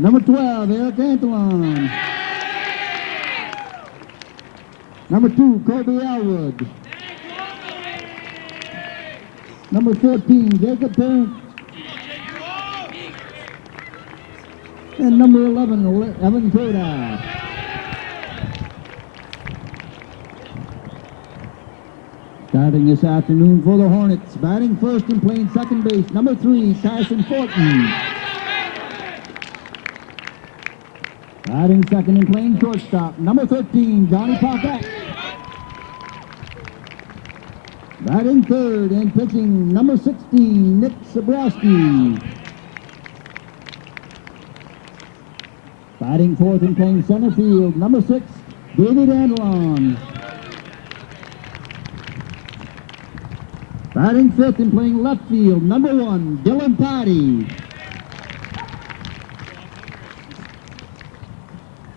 Number 12, Eric Antolon. Number 2, Colby Elwood. Number 14, Jacob Parent. And number 11, Evan Koda. Starting this afternoon for the Hornets, batting first and playing second base, number 3, Tyson Fortin. Batting second and playing shortstop, number 13, Johnny Pocket. Batting third and pitching, number 16, Nick Zabrowski. Batting fourth and playing center field, number 6, David Andalon. Batting fifth and playing left field, number 1, Dylan Patty.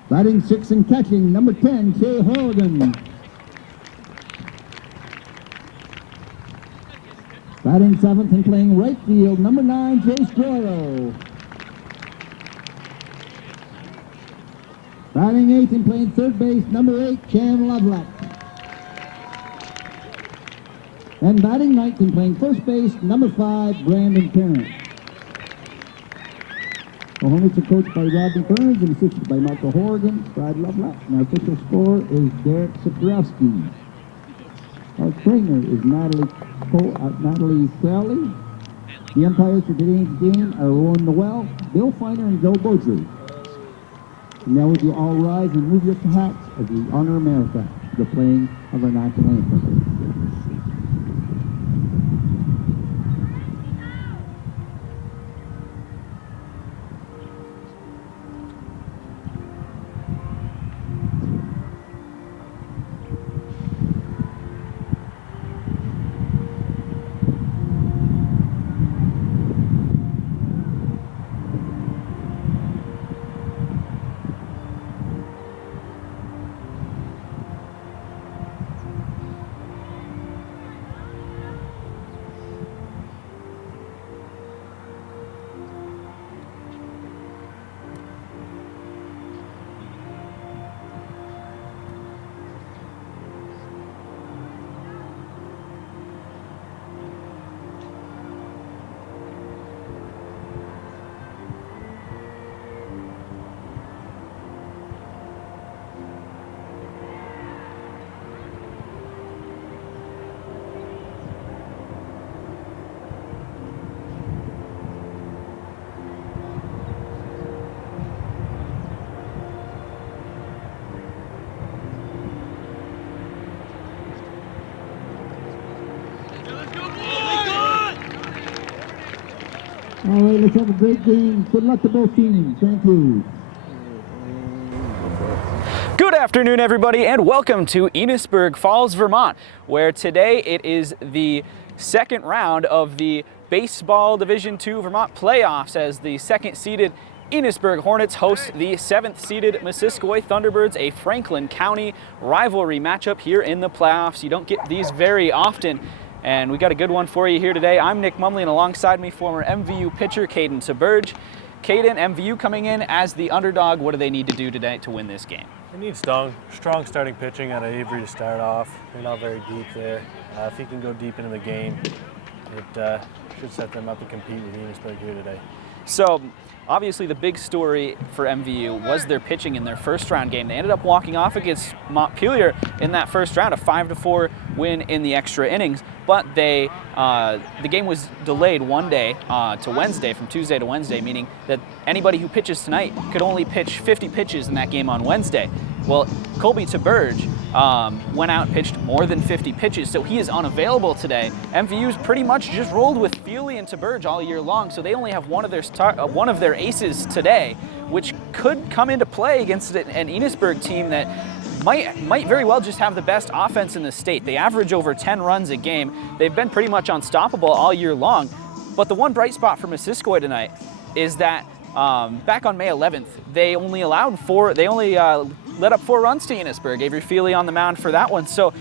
Batting sixth and catching, number 10, Shea Horgan. Batting seventh and playing right field, number 9, Chase Doyle. Batting eighth and playing third base, number 8, Cam Lovelock. And batting ninth and playing first base, number 5, Brandon Parent. The Hornets are coached by Rodney Burns and assisted by Michael Horgan, Brad Lovelock. And our official scorer is Derek Saprowski. Our trainer is Natalie Crowley. The umpires for today's game are Rowan Noel, Bill Feiner, and Joe Bocher. And now would you all rise and move your hats as we honor America to the playing of our national anthem. All right, let's have a great game. Good luck to both teams. Thank you. Good afternoon, everybody, and welcome to Enosburg Falls, Vermont, where today it is the second round of the Baseball Division II Vermont playoffs as the second-seeded Enosburg Hornets host the 7th-seeded Missisquoi Thunderbirds, a Franklin County rivalry matchup here in the playoffs. You don't get these very often, and we got a good one for you here today. I'm Nick Mumley, and alongside me, former MVU pitcher Cayden Theberge. Cayden, MVU coming in as the underdog. What do they need to do today to win this game? They need strong starting pitching out of Avery to start off. They're not very deep there. If he can go deep into the game, it should set them up to compete with Enosburg here today. So, obviously the big story for MVU was their pitching in their first round game. They ended up walking off against Montpelier in that first round, a 5-4 win in the extra innings. But the game was delayed one day to Wednesday, from Tuesday to Wednesday, meaning that anybody who pitches tonight could only pitch 50 pitches in that game on Wednesday. Well, Colby Theberge went out and pitched more than 50 pitches, so he is unavailable today. MVU's pretty much just rolled with Feely and Theberge all year long, so they only have one of their aces today, which could come into play against an Enosburg team that might very well just have the best offense in the state. They average over 10 runs a game. They've been pretty much unstoppable all year long. But the one bright spot for Missisquoi tonight is that back on May 11th, they only let up 4 runs to Enosburg. Avery Feely on the mound for that one. So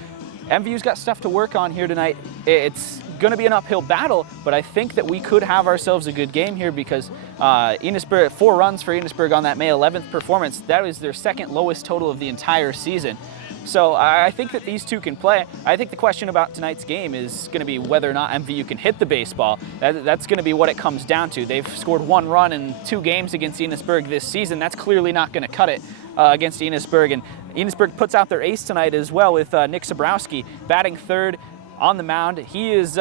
MVU's got stuff to work on here tonight. It's going to be an uphill battle, but I think that we could have ourselves a good game here because Enosburg, 4 runs for Enosburg on that May 11th performance. That was their second lowest total of the entire season. So I think that these two can play. I think the question about tonight's game is going to be whether or not MVU can hit the baseball. That's going to be what it comes down to. They've scored 1 run in 2 games against Enosburg this season. That's clearly not going to cut it against Enosburg. And Enosburg puts out their ace tonight as well with Nick Sobrowski batting third on the mound. He is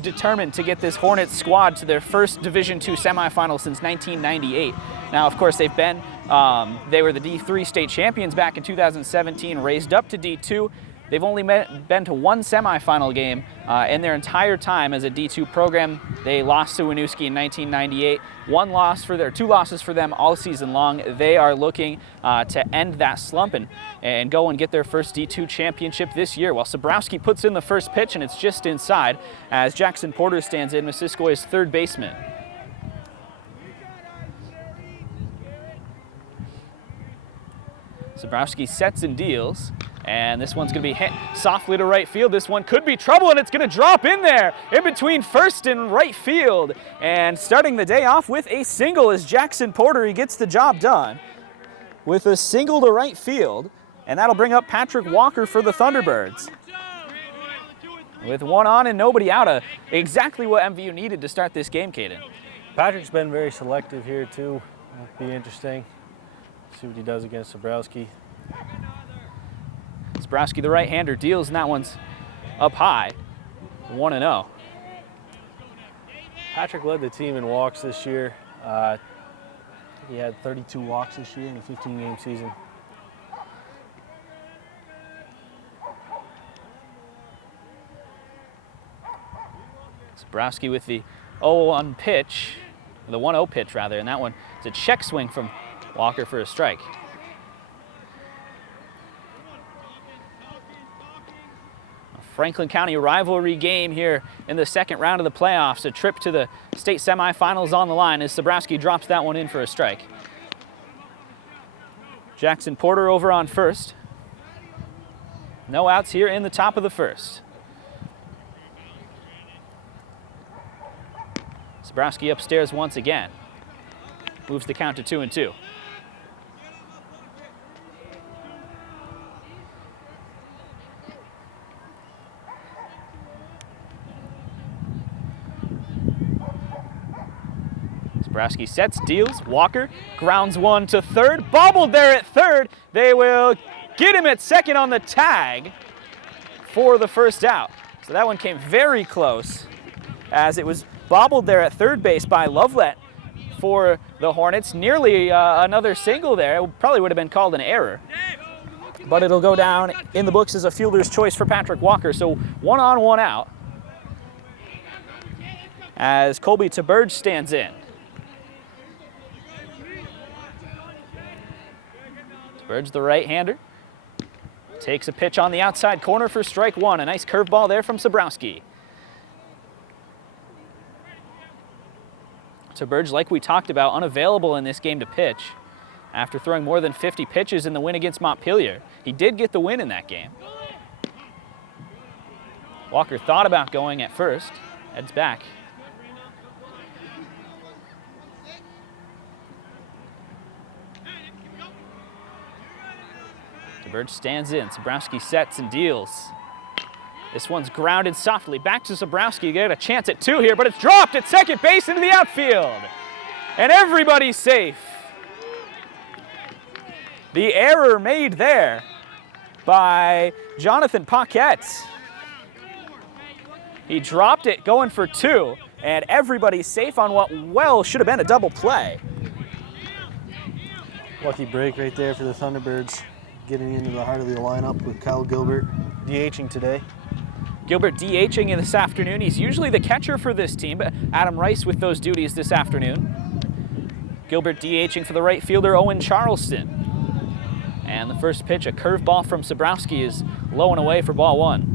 determined to get this Hornets squad to their first Division II semifinal since 1998. Now, of course, they were the D3 state champions back in 2017, raised up to D2. They've only been to 1 semifinal game in their entire time as a D2 program. They lost to Winooski in 1998. 2 losses for them all season long. They are looking to end that slump and go and get their first D2 championship this year. While Sobrowski puts in the first pitch, and it's just inside as Jackson Porter stands in, Missisquoi's third baseman. Sobrowski sets and deals, and this one's going to be hit softly to right field. This one could be trouble, and it's going to drop in there in between first and right field. And starting the day off with a single is Jackson Porter. He gets the job done with a single to right field, and that'll bring up Patrick Walker for the Thunderbirds. With 1 on and nobody out, exactly what MVU needed to start this game, Cayden. Patrick's been very selective here too. It'll be interesting. See what he does against Sobrowski. Sobrowski, the right-hander, deals, and that one's up high, 1-0. Patrick led the team in walks this year. He had 32 walks this year in a 15-game season. Sobrowski with the 0-1 pitch, the 1-0 pitch rather, and that one is a check swing from Walker for a strike. A Franklin County rivalry game here in the second round of the playoffs. A trip to the state semifinals on the line as Sobrowski drops that one in for a strike. Jackson Porter over on first. No outs here in the top of the first. Sobrowski upstairs once again. Moves the count to 2-2. Sobrowski sets, deals, Walker grounds one to third, bobbled there at third. They will get him at second on the tag for the first out. So that one came very close as it was bobbled there at third base by Lovelet for the Hornets. Nearly another single there. It probably would have been called an error. But it'll go down in the books as a fielder's choice for Patrick Walker. So 1 on, 1 out as Colby Theberge stands in. Theberge, the right-hander, takes a pitch on the outside corner for strike 1. A nice curveball there from Sobrowski. Theberge, like we talked about, unavailable in this game to pitch after throwing more than 50 pitches in the win against Montpelier. He did get the win in that game. Walker thought about going at first, heads back. Theberge stands in, Sobrowski sets and deals. This one's grounded softly back to Sobrowski. You get a chance at 2 here, but it's dropped at second base into the outfield. And everybody's safe. The error made there by Jonathan Paquette. He dropped it going for 2, and everybody's safe on what well should have been a double play. Lucky break right there for the Thunderbirds, getting into the heart of the lineup with Kyle Gilbert DHing today. Gilbert DHing in this afternoon. He's usually the catcher for this team, but Adam Rice with those duties this afternoon. Gilbert DHing for the right fielder, Owen Charleston. And the first pitch, a curveball from Sobrowski, is low and away for ball 1.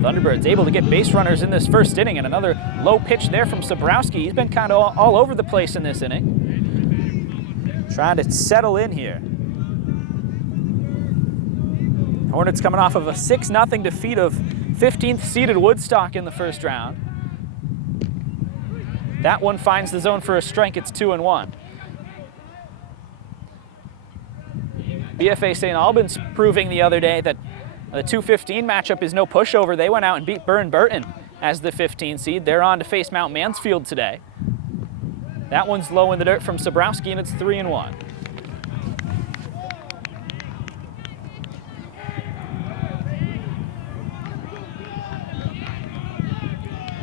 Thunderbirds able to get base runners in this first inning, and another low pitch there from Sobrowski. He's been kind of all over the place in this inning. Trying to settle in here. Hornets coming off of a 6-0 defeat of 15th seeded Woodstock in the first round. That one finds the zone for a strike. It's 2-1. BFA St. Albans proving the other day that the 2-15 matchup is no pushover. They went out and beat Burn Burton as the 15 seed. They're on to face Mount Mansfield today. That one's low in the dirt from Sobrowski, and it's 3-1.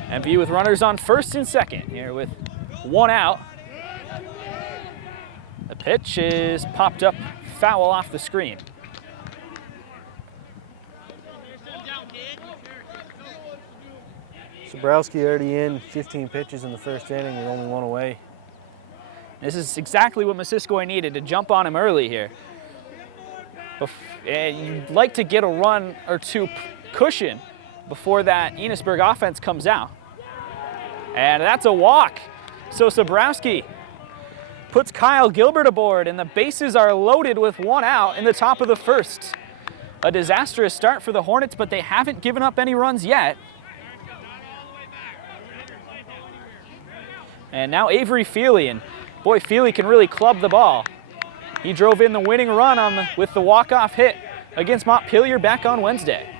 MVU with runners on first and second here with one out. The pitch is popped up, foul off the screen. Sobrowski already in 15 pitches in the first inning with only one away. This is exactly what Missisquoi needed to jump on him early here. You'd like to get a run or two cushion before that Enosburg offense comes out. And that's a walk. So Sobrowski puts Kyle Gilbert aboard, and the bases are loaded with one out in the top of the first. A disastrous start for the Hornets, but they haven't given up any runs yet. And now Avery Feely, and boy, Feely can really club the ball. He drove in the winning run with the walk-off hit against Montpelier back on Wednesday.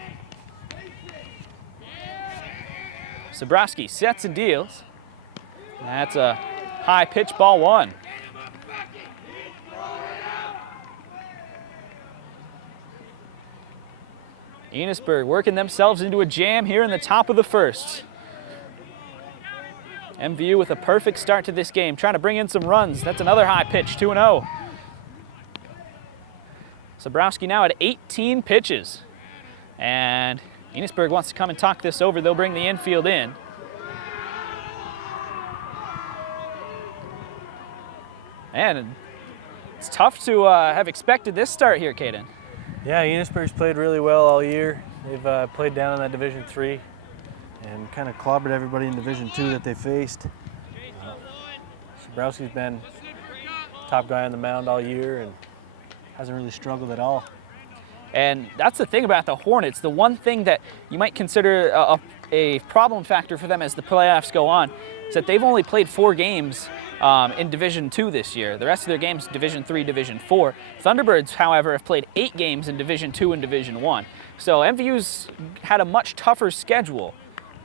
Sobrowski sets and deals. That's a high pitch, ball one. Enosburg working themselves into a jam here in the top of the first. MVU with a perfect start to this game, trying to bring in some runs. That's another high pitch, 2-0. Sobrowski now at 18 pitches. And Enosburg wants to come and talk this over. They'll bring the infield in. And it's tough to have expected this start here, Cayden. Yeah, Enosburg's played really well all year. They've played down in that Division III and kind of clobbered everybody in Division II that they faced. Sobrowski's been top guy on the mound all year and hasn't really struggled at all. And that's the thing about the Hornets. The one thing that you might consider a problem factor for them as the playoffs go on is that they've only played 4 games in Division II this year. The rest of their games, Division III, Division IV. Thunderbirds, however, have played 8 games in Division II and Division I. So MVU's had a much tougher schedule.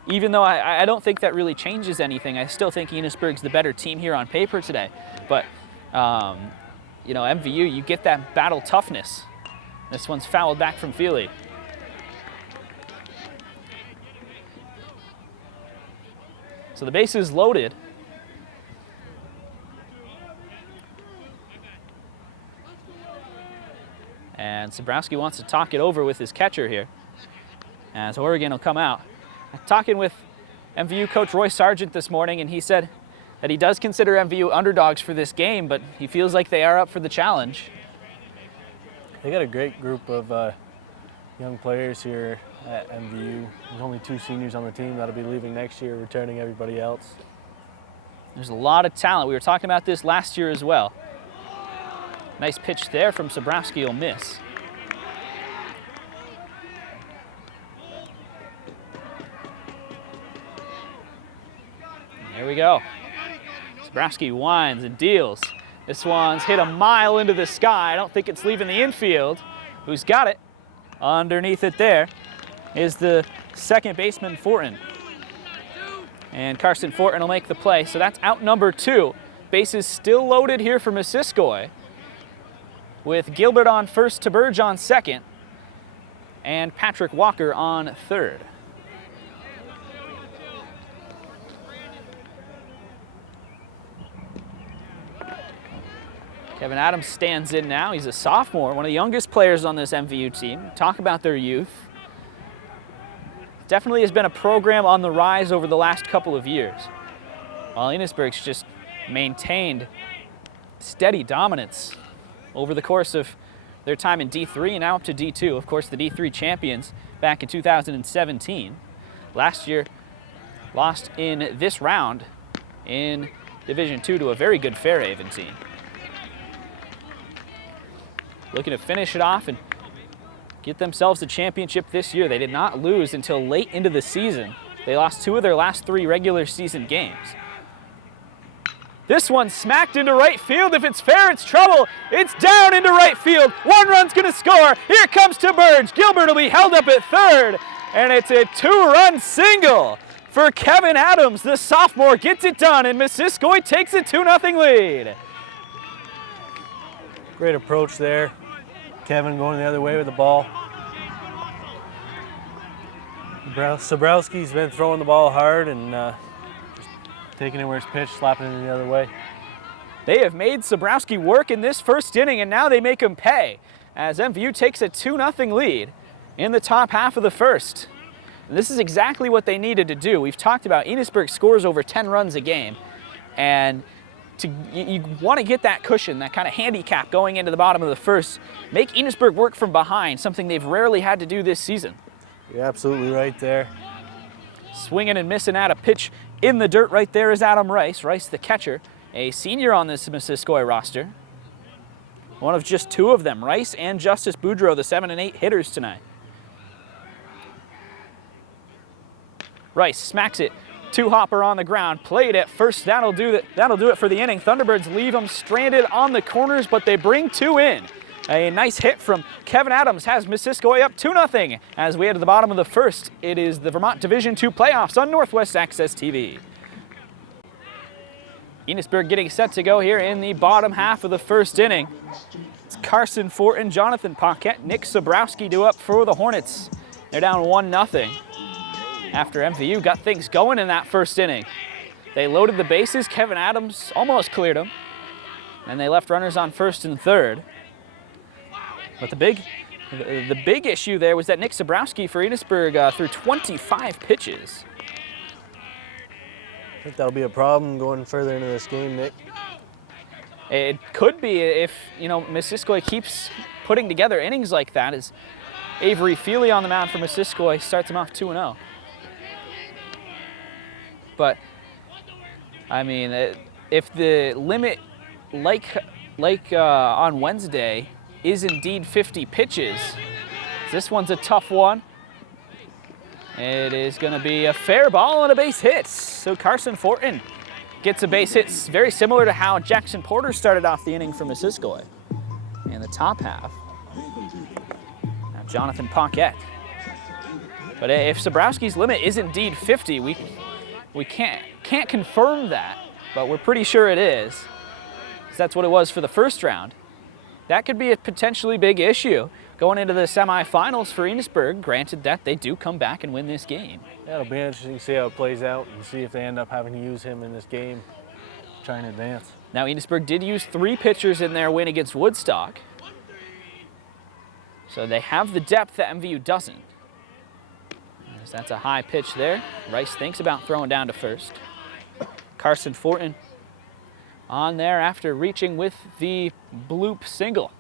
Even though I don't think that really changes anything, I still think Enosburg's the better team here on paper today. But, you know, MVU, you get that battle toughness. This one's fouled back from Feely. So the base is loaded. And Sobrowski wants to talk it over with his catcher here, as Oregon will come out. Talking with MVU coach Roy Sargent this morning, and he said that he does consider MVU underdogs for this game, but he feels like they are up for the challenge. They got a great group of young players here at MVU. There's only 2 seniors on the team that'll be leaving next year, returning everybody else. There's a lot of talent. We were talking about this last year as well. Nice pitch there from Sobrowski, will miss. Here we go. Sobrowski winds and deals. This one's hit a mile into the sky. I don't think it's leaving the infield. Who's got it? Underneath it there is the second baseman, Fortin. And Carson Fortin will make the play. So that's out number 2. Bases still loaded here for Missisquoi, with Gilbert on first, Theberge on second, and Patrick Walker on third. Kevin Adams stands in now. He's a sophomore, one of the youngest players on this MVU team. Talk about their youth. Definitely has been a program on the rise over the last couple of years, while Enosburg's just maintained steady dominance over the course of their time in D3 and now up to D2. Of course, the D3 champions back in 2017. Last year, lost in this round in Division II to a very good Fairhaven team. Looking to finish it off, and get themselves a championship this year. They did not lose until late into the season. They lost 2 of their last 3 regular season games. This one smacked into right field. If it's fair, it's trouble. It's down into right field. 1 run's gonna score. Here comes Theberge. Gilbert will be held up at third, and it's a 2-run single for Kevin Adams. The sophomore gets it done, and Missisquoi takes a 2-0 lead. Great approach there. Kevin going the other way with the ball. Sobrowski's been throwing the ball hard and just taking it where it's pitched, slapping it the other way. They have made Sobrowski work in this first inning, and now they make him pay as MVU takes a 2-0 lead in the top half of the first. And this is exactly what they needed to do. We've talked about Enosburg scores over 10 runs a game, and you want to get that cushion, that kind of handicap going into the bottom of the first. Make Enosburg work from behind, something they've rarely had to do this season. You're absolutely right there. Swinging and missing at a pitch in the dirt right there is Adam Rice. Rice, the catcher, a senior on this Missisquoi roster. One of just 2 of them, Rice and Justice Boudreau, the 7 and 8 hitters tonight. Rice smacks it. 2-hopper on the ground, played at first. That'll do it for the inning. Thunderbirds leave them stranded on the corners, but they bring 2 in. A nice hit from Kevin Adams has Missisquoi up 2-0 as we head to the bottom of the first. It is the Vermont Division II playoffs on Northwest Access TV. Enosburg getting set to go here in the bottom half of the first inning. It's Carson Fortin, Jonathan Paquette, Nick Sobrowski due up for the Hornets. They're down 1-0 after MVU got things going in that first inning. They loaded the bases. Kevin Adams almost cleared them, and they left runners on first and third. But the big issue there was that Nick Sobrowski for Enosburg threw 25 pitches. I think that'll be a problem going further into this game, Nick. It could be if, Missisquoi keeps putting together innings like that, as Avery Feely on the mound for Missisquoi starts him off 2-0. But, I mean, if the limit, like on Wednesday, is indeed 50 pitches, this one's a tough one. It is going to be a fair ball and a base hit. So Carson Fortin gets a base hit, very similar to how Jackson Porter started off the inning for Missisquoi in the top half. Now Jonathan Paquette. But if Sobrowski's limit is indeed 50, we can't confirm that, but we're pretty sure it is, 'cause that's what it was for the first round. That could be a potentially big issue going into the semifinals for Enosburg, granted that they do come back and win this game. Yeah, it'll be interesting to see how it plays out and see if they end up having to use him in this game, trying to advance. Now Enosburg did use 3 pitchers in their win against Woodstock, so they have the depth that MVU doesn't. As that's a high pitch there. Rice thinks about throwing down to first. Carson Fortin on there after reaching with the bloop single.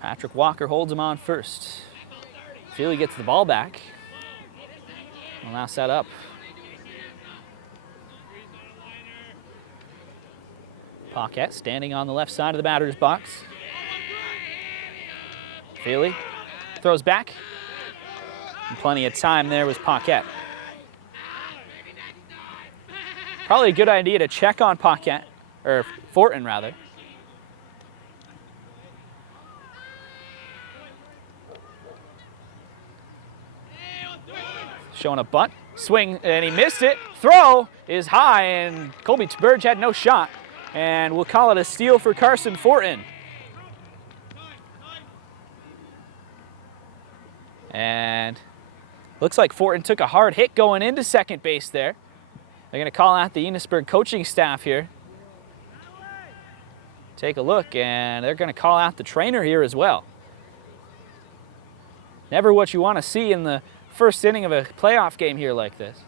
Patrick Walker holds him on first. Feely gets the ball back. Will now set up. Paquette standing on the left side of the batter's box. Feely throws back. And plenty of time there was Paquette. Probably a good idea to check on Paquette, or Fortin rather. Showing a bunt, swing, and he missed it. Throw is high, and Colby Theberge had no shot. And we'll call it a steal for Carson Fortin. And looks like Fortin took a hard hit going into second base there. They're going to call out the Enosburg coaching staff here. Take a look, and they're going to call out the trainer here as well. Never what you want to see in the first inning of a playoff game here like this.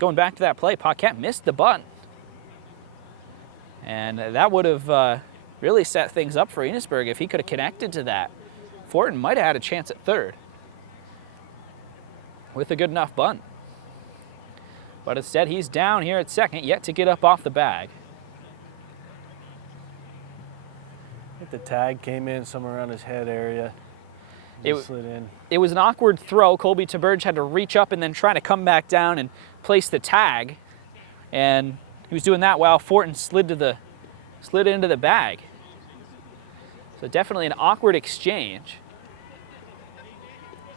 Going back to that play, Paquette missed the bunt. And that would have really set things up for Enosburg if he could have connected to that. Fortin might have had a chance at third with a good enough bunt. But instead, he's down here at second, yet to get up off the bag. think the tag came in somewhere around his head area. It slid in. It was an awkward throw. Colby Theberge had to reach up and then try to come back down and place the tag. And he was doing that while Fortin slid into the bag. So definitely an awkward exchange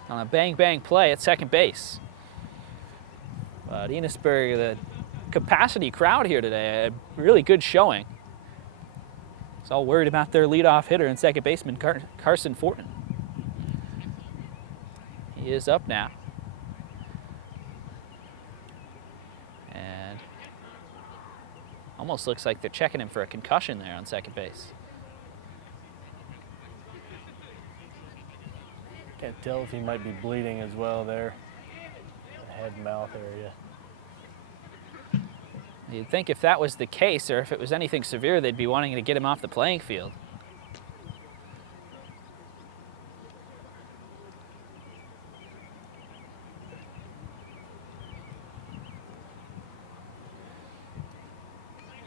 on a bang-bang play at second base. But Enosburg, the capacity crowd here today, a really good showing. It's all worried about their leadoff hitter and second baseman Carson Fortin. He is up now. And almost looks like they're checking him for a concussion there on second base. Can't tell if he might be bleeding as well there. The head-mouth area. You'd think if that was the case, or if it was anything severe, they'd be wanting to get him off the playing field.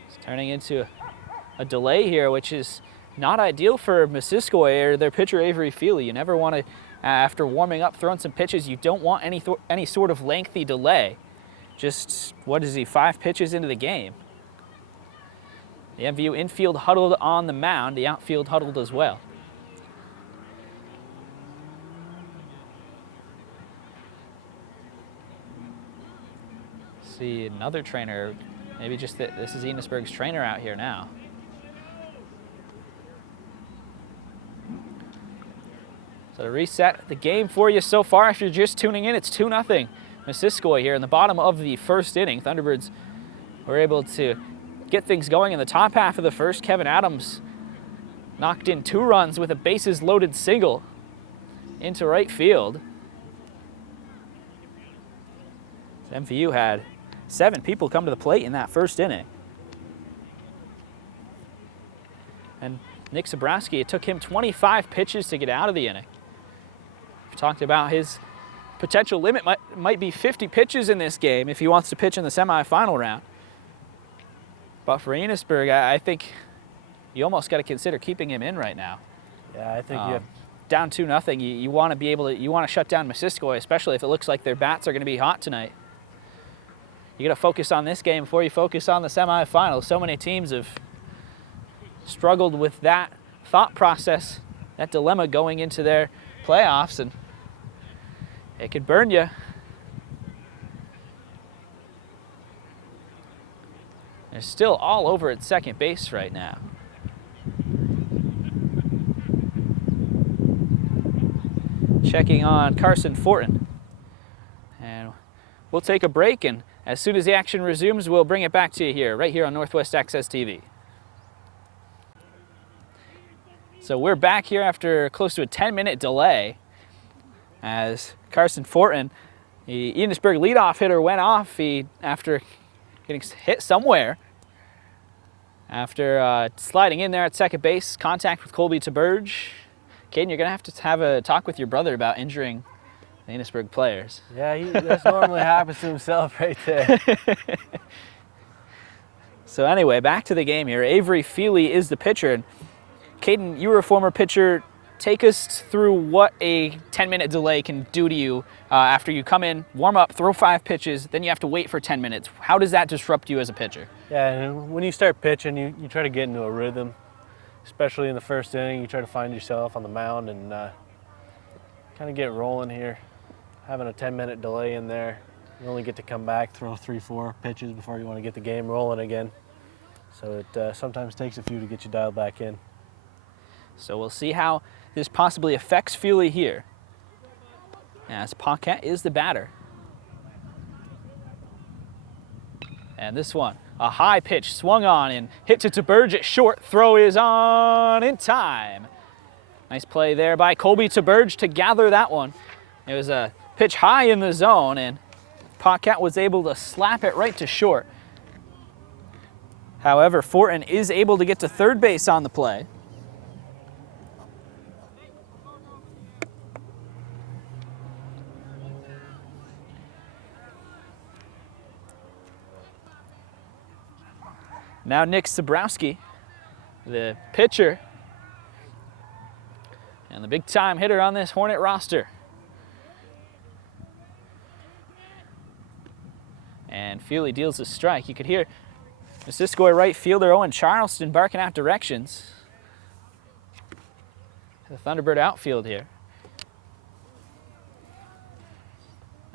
It's turning into a delay here, which is not ideal for Missisquoi or their pitcher Avery Feely. You never want to, after warming up, throwing some pitches, you don't want any sort of lengthy delay. Just, what is he, 5 pitches into the game? The MVU infield huddled on the mound, the outfield huddled as well. See another trainer, maybe just this is Enosburg's trainer out here now. So to reset the game for you so far, if you're just tuning in, it's 2-0. Missisquoi here in the bottom of the first inning. Thunderbirds were able to get things going in the top half of the first. Kevin Adams knocked in 2 runs with a bases loaded single into right field. MVU had 7 people come to the plate in that first inning. And Nick Zabrowski, it took him 25 pitches to get out of the inning. We talked about his potential limit might be 50 pitches in this game if he wants to pitch in the semifinal round. But for Enosburg, I think you almost got to consider keeping him in right now. Yeah, I think you have down 2-0. You want to be able to, you want to shut down Missisquoi, especially if it looks like their bats are going to be hot tonight. You got to focus on this game before you focus on the semifinals. So many teams have struggled with that thought process, that dilemma going into their playoffs, and it could burn you. They're still all over at second base right now. Checking on Carson Fortin. And we'll take a break, and as soon as the action resumes, we'll bring it back to you here, right here on Northwest Access TV. So we're back here after close to a 10-minute delay as Carson Fortin, the Enosburg leadoff hitter, went off after getting hit somewhere. After sliding in there at second base, contact with Colby Theberge. Cayden, you're going to have a talk with your brother about injuring the Enosburg players. Yeah, that's normally happens to himself right there. So anyway, back to the game here. Avery Feely is the pitcher. And Cayden, you were a former pitcher. Take us through what a 10-minute delay can do to you after you come in, warm up, throw 5 pitches, then you have to wait for 10 minutes. How does that disrupt you as a pitcher? Yeah, and when you start pitching, you try to get into a rhythm, especially in the first inning. You try to find yourself on the mound and kind of get rolling here. Having a 10-minute delay in there, you only get to come back, throw 3-4 pitches before you want to get the game rolling again. So it sometimes takes a few to get you dialed back in. So we'll see how this possibly affects Feely here, as Paquette is the batter. And this one, a high pitch swung on and hit to Theberge at short. Throw is on in time. Nice play there by Colby Theberge to gather that one. It was a pitch high in the zone, and Paquette was able to slap it right to short. However, Fortin is able to get to third base on the play. Now Nick Zabrowski, the pitcher, and the big-time hitter on this Hornet roster. And Feely deals a strike. You could hear Missisquoi right fielder Owen Charleston barking out directions. The Thunderbird outfield here.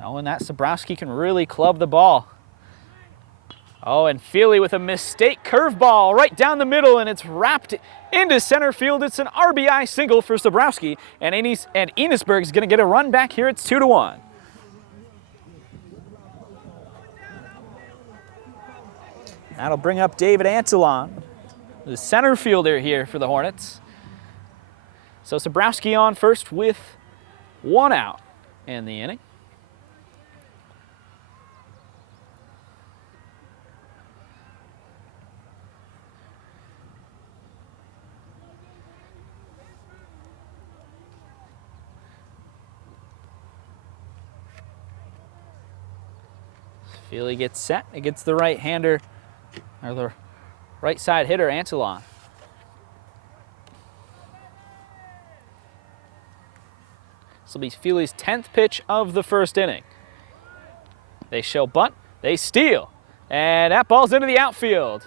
Oh, and that Sobrowski can really club the ball. Oh, and Feely with a mistake curveball right down the middle, and it's wrapped into center field. It's an RBI single for Sobrowski, and Enosburg is going to get a run back here. It's 2-1. That'll bring up David Antolon, the center fielder here for the Hornets. So Sobrowski on first with 1 out in the inning. Feely gets set against the right-hander, or the right side hitter, Antolon. This will be Feely's 10th pitch of the first inning. They show bunt, they steal, and that ball's into the outfield.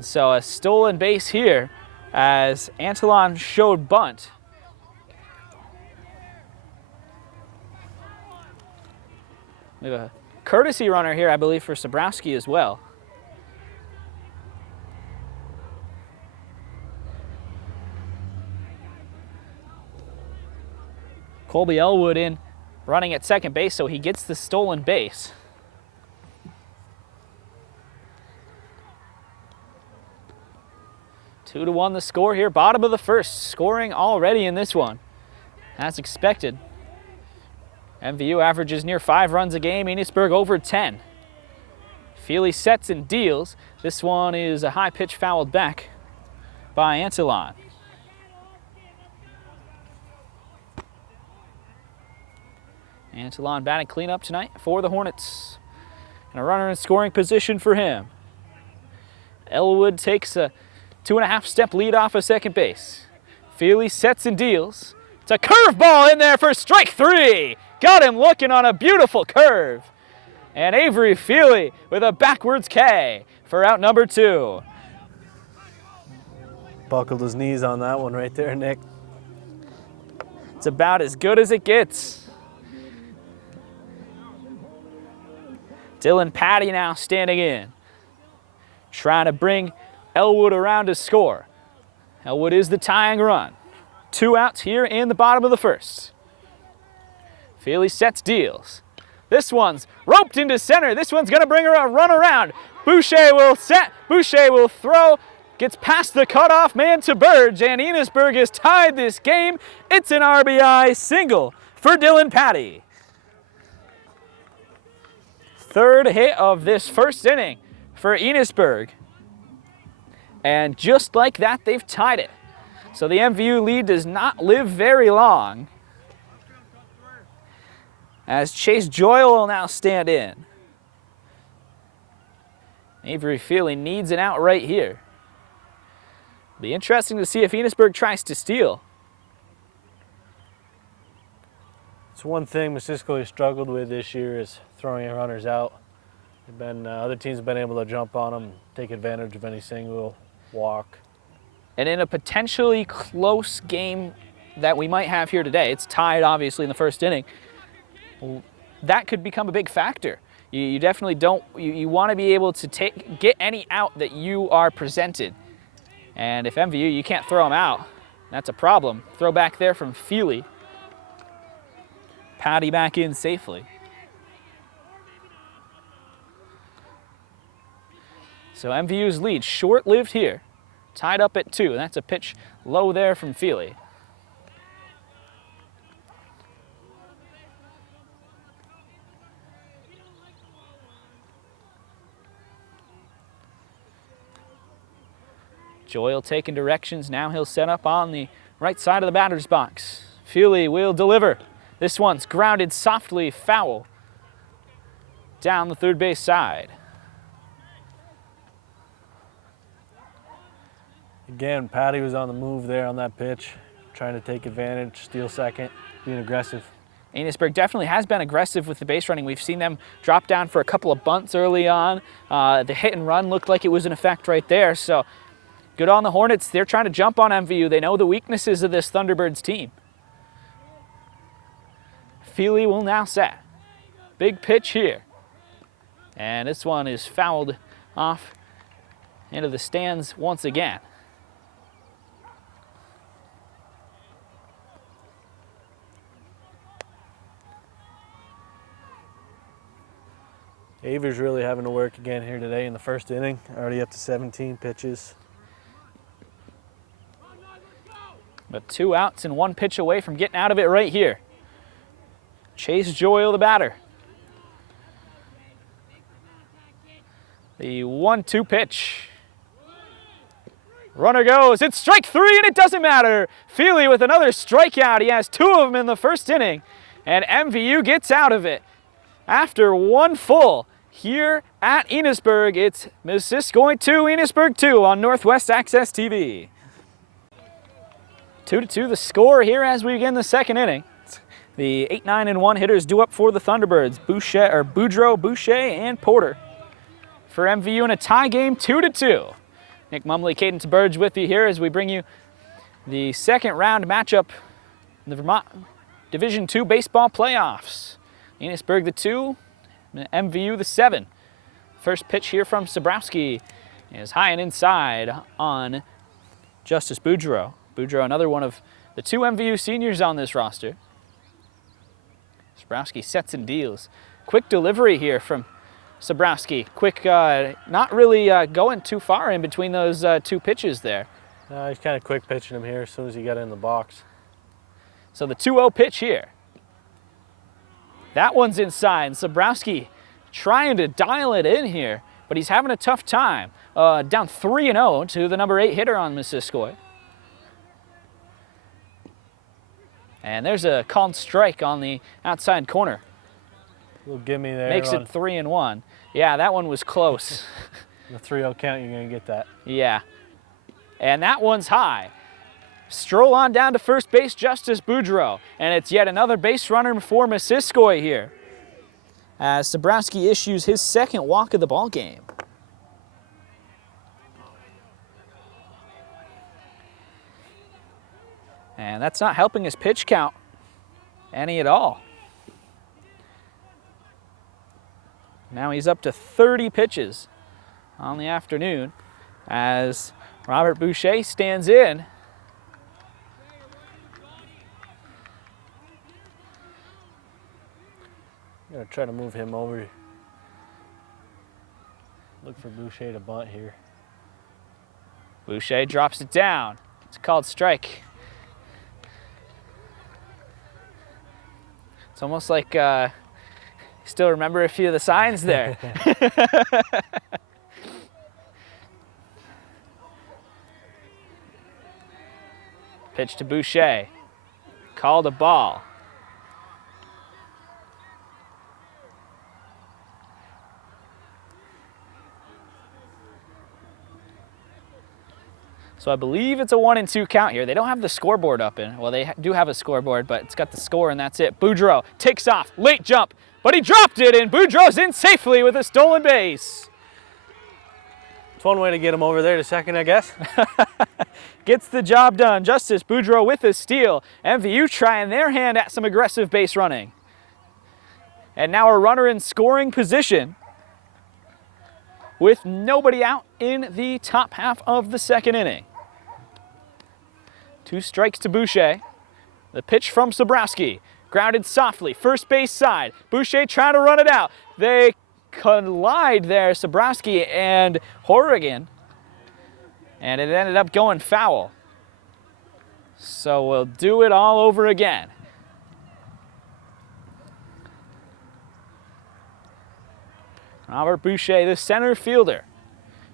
So a stolen base here as Antolon showed bunt. We have a courtesy runner here, I believe, for Sobrowski as well. Colby Elwood in running at second base, so he gets the stolen base. Two to one the score here, bottom of the first, scoring already in this one, as expected. MVU averages near 5 runs a game, Enosburg over 10. Feely sets and deals. This one is a high pitch fouled back by Antolon. Antolon batting cleanup tonight for the Hornets. And a runner in scoring position for him. Elwood takes a 2.5-step lead off of second base. Feely sets and deals. It's a curveball in there for strike 3. Got him looking on a beautiful curve. And Avery Feely with a backwards K for out number 2. Buckled his knees on that one right there, Nick. It's about as good as it gets. Dylan Patty now standing in, trying to bring Elwood around to score. Elwood is the tying run. 2 outs here in the bottom of the first. Feely sets, deals. This one's roped into center. This one's gonna bring her a run around. Boucher will set, Boucher will throw, gets past the cutoff man Theberge, and Enosburg has tied this game. It's an RBI single for Dylan Patty. 3rd hit of this first inning for Enosburg. And just like that, they've tied it. So the MVU lead does not live very long, as Chase Joyle will now stand in. Avery Feely needs an out right here. Be interesting to see if Enosburg tries to steal. It's one thing Missisquoi struggled with this year is throwing runners out. Other teams have been able to jump on them, take advantage of any single walk. And in a potentially close game that we might have here today, it's tied obviously in the first inning, that could become a big factor. You definitely don't, you want to be able to get any out that you are presented. And if MVU, you can't throw them out, that's a problem. Throw back there from Feely. Patty back in safely. So MVU's lead, short-lived here. Tied up at 2, and that's a pitch low there from Feely. Joyle taking directions. Now he'll set up on the right side of the batter's box. Feely will deliver. This one's grounded softly foul. down the third base side. Again, Patty was on the move there on that pitch, trying to take advantage, steal second, being aggressive. Enosburg definitely has been aggressive with the base running. We've seen them drop down for a couple of bunts early on. The hit and run looked like it was in effect right there. So good on the Hornets. They're trying to jump on MVU. They know the weaknesses of this Thunderbirds team. Feely will now set. Big pitch here. And this one is fouled off into the stands once again. Theberge really having to work again here today in the first inning. Already up to 17 pitches. But 2 outs and 1 pitch away from getting out of it right here. Chase Joyle, the batter. The 1-2 pitch. Runner goes, it's strike 3 and it doesn't matter. Feely with another strikeout. He has 2 of them in the first inning. And MVU gets out of it. After 1 full, here at Enosburg, it's Missisquoi 2, Enosburg 2 on Northwest Access TV. 2-2 the score here as we begin the second inning. The 8, 9, and 1 hitters due up for the Thunderbirds. Boudreau, Boucher, and Porter. For MVU in a tie game, 2-2. Nick Mumley, Cayden Theberge with you here as we bring you the second round matchup in the Vermont Division II baseball playoffs. Enosburg the 2, MVU the 7. First pitch here from Sobrowski is high and inside on Justice Boudreau. Boudreau, another one of the 2 MVU seniors on this roster. Sobrowski sets and deals. Quick delivery here from Sobrowski. Quick, not really going too far in between those 2 pitches there. He's kind of quick pitching him here as soon as he got in the box. So the 2-0 pitch here. That one's inside. Sobrowski trying to dial it in here, but he's having a tough time. Down 3-0 to the number 8 hitter on Missisquoi. And there's a called strike on the outside corner. A little gimme there. Makes it 3-1. Yeah, that one was close. The 3-0 count, you're going to get that. Yeah. And that one's high. Stroll on down to first base, Justice Boudreau. And it's yet another base runner for Missisquoi here, as Sobrowski issues his second walk of the ball game. And that's not helping his pitch count any at all. Now he's up to 30 pitches on the afternoon as Robert Boucher stands in. I'm going to try to move him over. Look for Boucher to bunt here. Boucher drops it down. It's called strike. It's almost like still remember a few of the signs there. Pitch to Boucher. Called a ball. So I believe it's a 1-2 count here. They don't have the scoreboard up in. Well, they do have a scoreboard, but it's got the score and that's it. Boudreau takes off, late jump, but he dropped it and Boudreau's in safely with a stolen base. It's one way to get him over there to second, I guess. Gets the job done. Justice Boudreau with a steal. MVU trying their hand at some aggressive base running. And now a runner in scoring position with nobody out in the top half of the second inning. 2 strikes to Boucher. The pitch from Sobrowski. Grounded softly, first base side. Boucher trying to run it out. They collide there, Sobrowski and Horrigan. And it ended up going foul. So we'll do it all over again. Robert Boucher, the center fielder.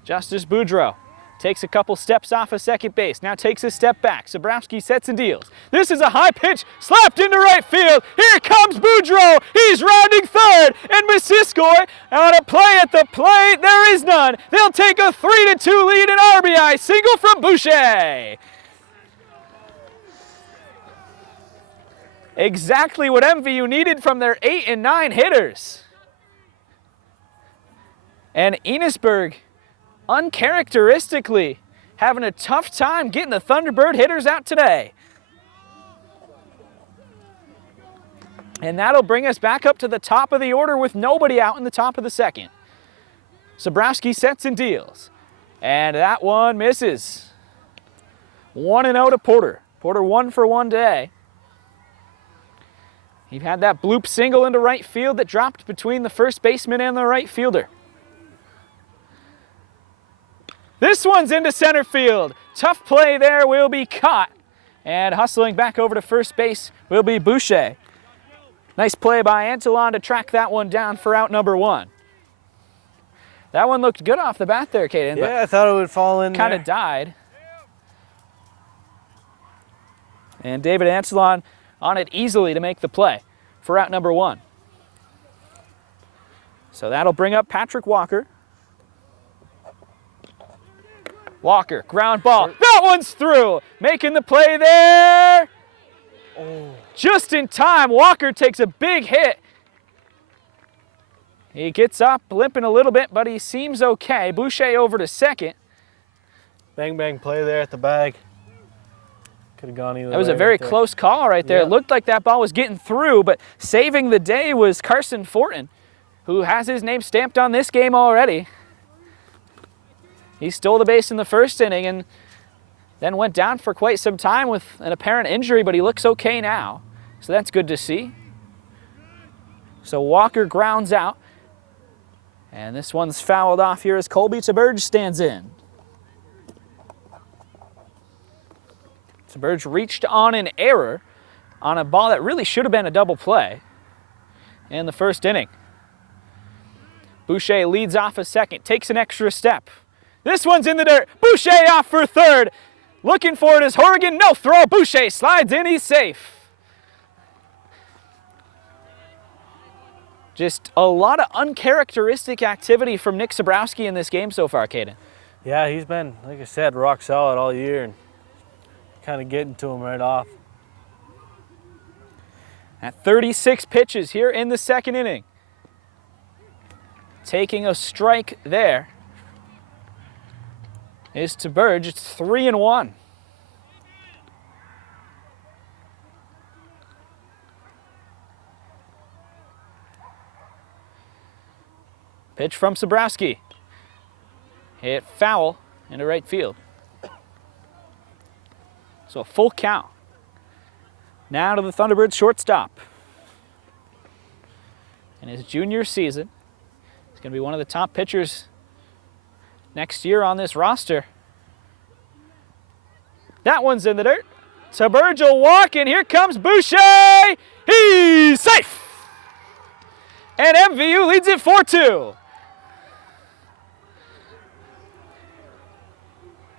Justice Boudreau Takes a couple steps off of second base. Now takes a step back. Zabrowski sets and deals. This is a high pitch slapped into right field. Here comes Boudreau. He's rounding third. And Missisquoi on a play at the plate. There is none. They'll take a 3-2 lead in RBI single from Boucher. Exactly what MVU needed from their 8 and 9 hitters. And Enosburg, uncharacteristically, having a tough time getting the Thunderbird hitters out today. And that'll bring us back up to the top of the order with nobody out in the top of the second. Zabrowski sets and deals. And that one misses. 1-0 to Porter. Porter 1 for 1 today. He had that bloop single into right field that dropped between the first baseman and the right fielder. This one's into center field. Tough play there, will be caught. And hustling back over to first base will be Boucher. Nice play by Antolon to track that one down for out number 1. That one looked good off the bat there, Cayden. Yeah, I thought it would fall in kind of died. And David Antolon on it easily to make the play for out number 1. So that'll bring up Patrick Walker. Walker, ground ball. That one's through. Making the play there. Oh. Just in time, Walker takes a big hit. He gets up, limping a little bit, but he seems okay. Boucher over to second. Bang, bang play there at the bag. Could have gone either way. That was a very close call right there. Yeah. It looked like that ball was getting through, but saving the day was Carson Fortin, who has his name stamped on this game already. He stole the base in the first inning and then went down for quite some time with an apparent injury, but he looks okay now. So that's good to see. So Walker grounds out. And this one's fouled off here as Colby Theberge stands in. Theberge reached on an error on a ball that really should have been a double play in the first inning. Boucher leads off a second, takes an extra step. This one's in the dirt. Boucher off for third. Looking for it is Horrigan. No throw. Boucher slides in. He's safe. Just a lot of uncharacteristic activity from Nick Zabrowski in this game so far, Cayden. Yeah, he's been, like I said, rock solid all year and kind of getting to him right off. At 36 pitches here in the second inning. Taking a strike there is Theberge. It's 3-1. Pitch from Zabrowski. Hit foul into right field. So a full count. Now to the Thunderbirds shortstop. In his junior season, he's going to be one of the top pitchers next year on this roster. That one's in the dirt. Theberge will walk, and here comes Boucher. He's safe. And MVU leads it 4-2.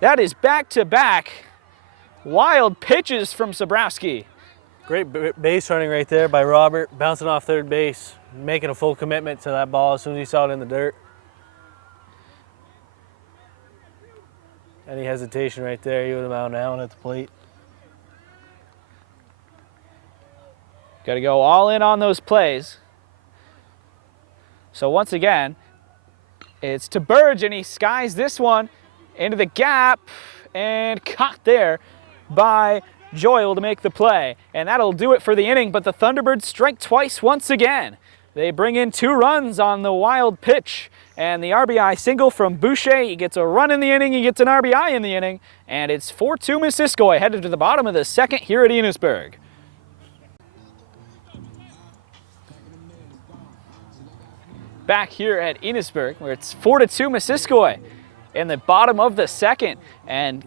That is back-to-back wild pitches from Zabrowski. Great base running right there by Robert, bouncing off third base, making a full commitment to that ball as soon as he saw it in the dirt. Any hesitation right there, he would have been down at the plate. Got to go all in on those plays. So once again, it's Theberge, and he skies this one into the gap and caught there by Joyle to make the play. And that'll do it for the inning, but the Thunderbirds strike twice once again. They bring in 2 runs on the wild pitch, and the RBI single from Boucher. He gets a run in the inning, he gets an RBI in the inning, and it's 4-2 Missisquoi, headed to the bottom of the second here at Enosburg. Back here at Enosburg, where it's 4-2 Missisquoi in the bottom of the second. And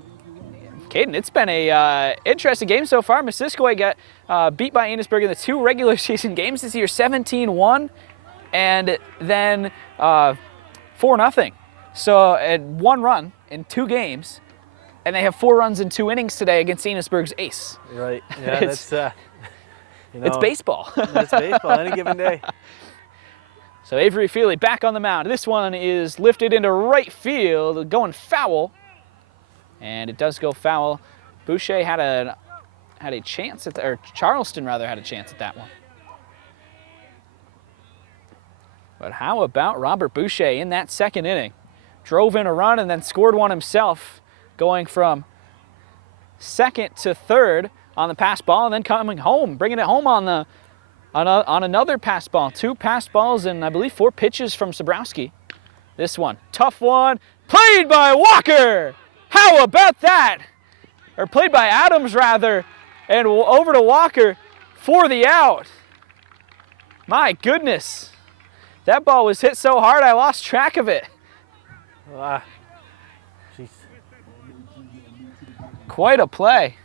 Cayden, it's been a interesting game so far. Missisquoi got beat by Enosburg in the 2 regular season games this year, 17-1, and then 4-0. So at 1 run in 2 games, and they have 4 runs in 2 innings today against Enosburg's ace. Right. Yeah, It's- that's It's baseball. That's baseball any given day. So Avery Feely back on the mound. This one is lifted into right field, going foul. And it does go foul. Boucher had a chance at or Charleston rather had a chance at that one. But how about Robert Boucher in that 2nd inning? Drove in a run and then scored one himself, going from 2nd to 3rd on the pass ball and then coming home, bringing it home on another pass ball. 2 pass balls and I believe 4 pitches from Sobrowski. This one, tough one, played by Walker. How about that? Or played by Adams rather, and over to Walker for the out. My goodness. That ball was hit so hard I lost track of it. Jeez. Quite a play.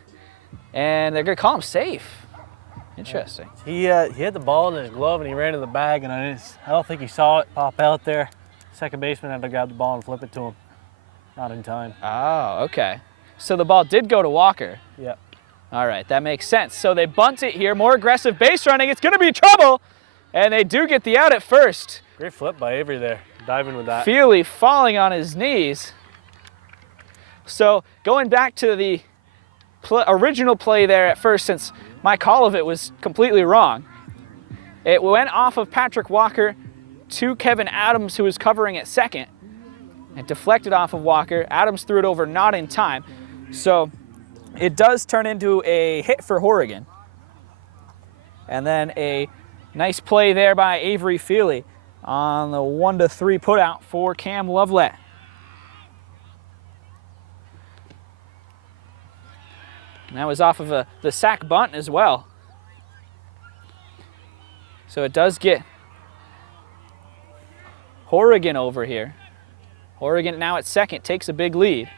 And they're going to call him safe. Interesting. He had the ball in his glove and he ran in the bag, and I don't think he saw it pop out there. Second baseman had to grab the ball and flip it to him. Not in time. Oh, okay. So the ball did go to Walker. Yep. All right, that makes sense. So they bunt it here. More aggressive base running. It's going to be trouble. And they do get the out at first. Great flip by Avery there, diving with that. Feely falling on his knees. So going back to the original play there at first, since my call of it was completely wrong. It went off of Patrick Walker to Kevin Adams, who was covering at 2nd. It deflected off of Walker. Adams threw it over not in time. So it does turn into a hit for Horrigan. And then a nice play there by Avery Feely on the 1-3 putout for Cam Lovelet. And that was off of the sack bunt as well. So it does get Horrigan over here. Horrigan now at 2nd, takes a big lead.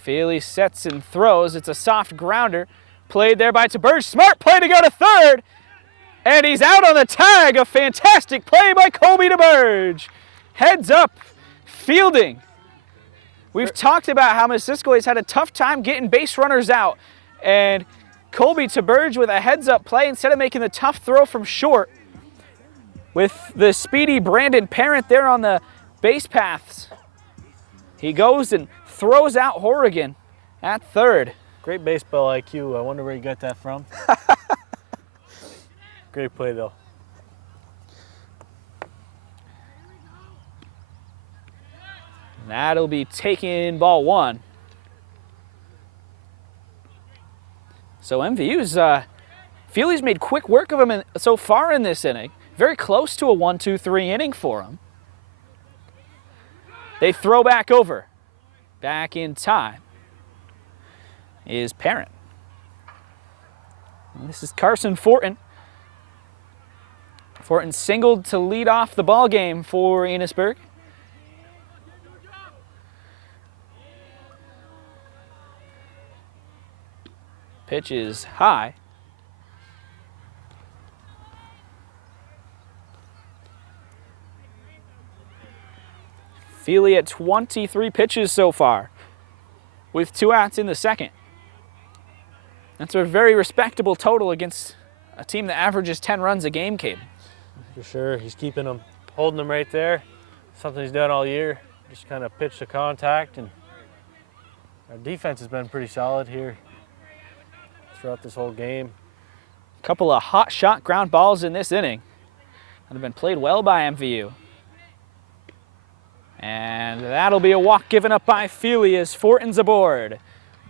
Feely sets and throws. It's a soft grounder. Played there by Theberge. Smart play to go to 3rd. And he's out on the tag. A fantastic play by Colby Theberge. Heads up, fielding. We've talked about how Missisquo's had a tough time getting base runners out. And Colby Theberge with a heads up play instead of making the tough throw from short. With the speedy Brandon Parent there on the base paths. He goes and throws out Horrigan at 3rd. Great baseball IQ. I wonder where you got that from. Great play though. That'll be taking ball 1. So MVU's, Feely's made quick work of him so far in this inning. Very close to a 1-2-3 inning for him. They throw back over. Back in time is Parent. And this is Carson Fortin. Fortin singled to lead off the ball game for Enosburg. Pitch is high. Feely at 23 pitches so far, with 2 outs in the 2nd. That's a very respectable total against a team that averages 10 runs a game, Cayden. For sure, he's keeping them, holding them right there. Something he's done all year. Just kind of pitch to contact, and our defense has been pretty solid here throughout this whole game. A couple of hot shot ground balls in this inning that have been played well by MVU. And that'll be a walk given up by Feely as Fortin's aboard.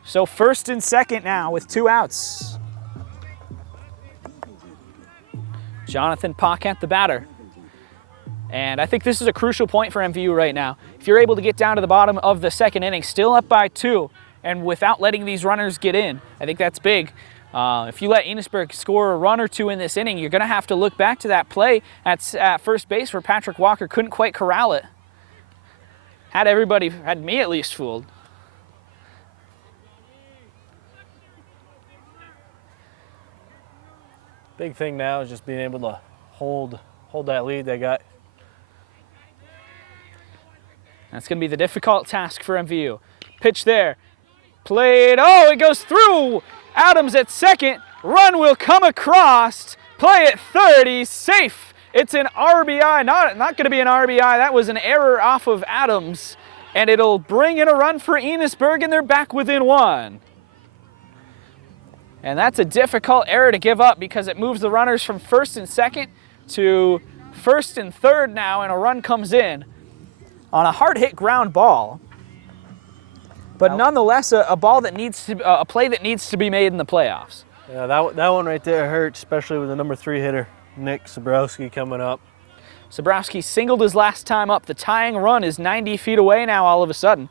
So 1st and 2nd now with 2 outs. Jonathan Paquette, the batter. And I think this is a crucial point for MVU right now. If you're able to get down to the bottom of the 2nd inning, still up by 2, and without letting these runners get in, I think that's big. If you let Enosburg score a run or 2 in this inning, you're going to have to look back to that play at first base where Patrick Walker couldn't quite corral it. Had me at least fooled. Big thing now is just being able to hold that lead they got. That's going to be the difficult task for MVU. Pitch there. Played. Oh, it goes through. Adams at second. Run will come across. Play at third. He's safe. It's an RBI. Not going to be an RBI. That was an error off of Adams. And it'll bring in a run for Enosburg, and they're back within 1. And that's a difficult error to give up because it moves the runners from first and second to first and third now, and a run comes in on a hard-hit ground ball. But nonetheless, a ball that needs to, a play that needs to be made in the playoffs. Yeah, that one right there hurt, especially with the number 3 hitter, Nick Sabrowski, coming up. Sabrowski singled his last time up. The tying run is 90 feet away now all of a sudden.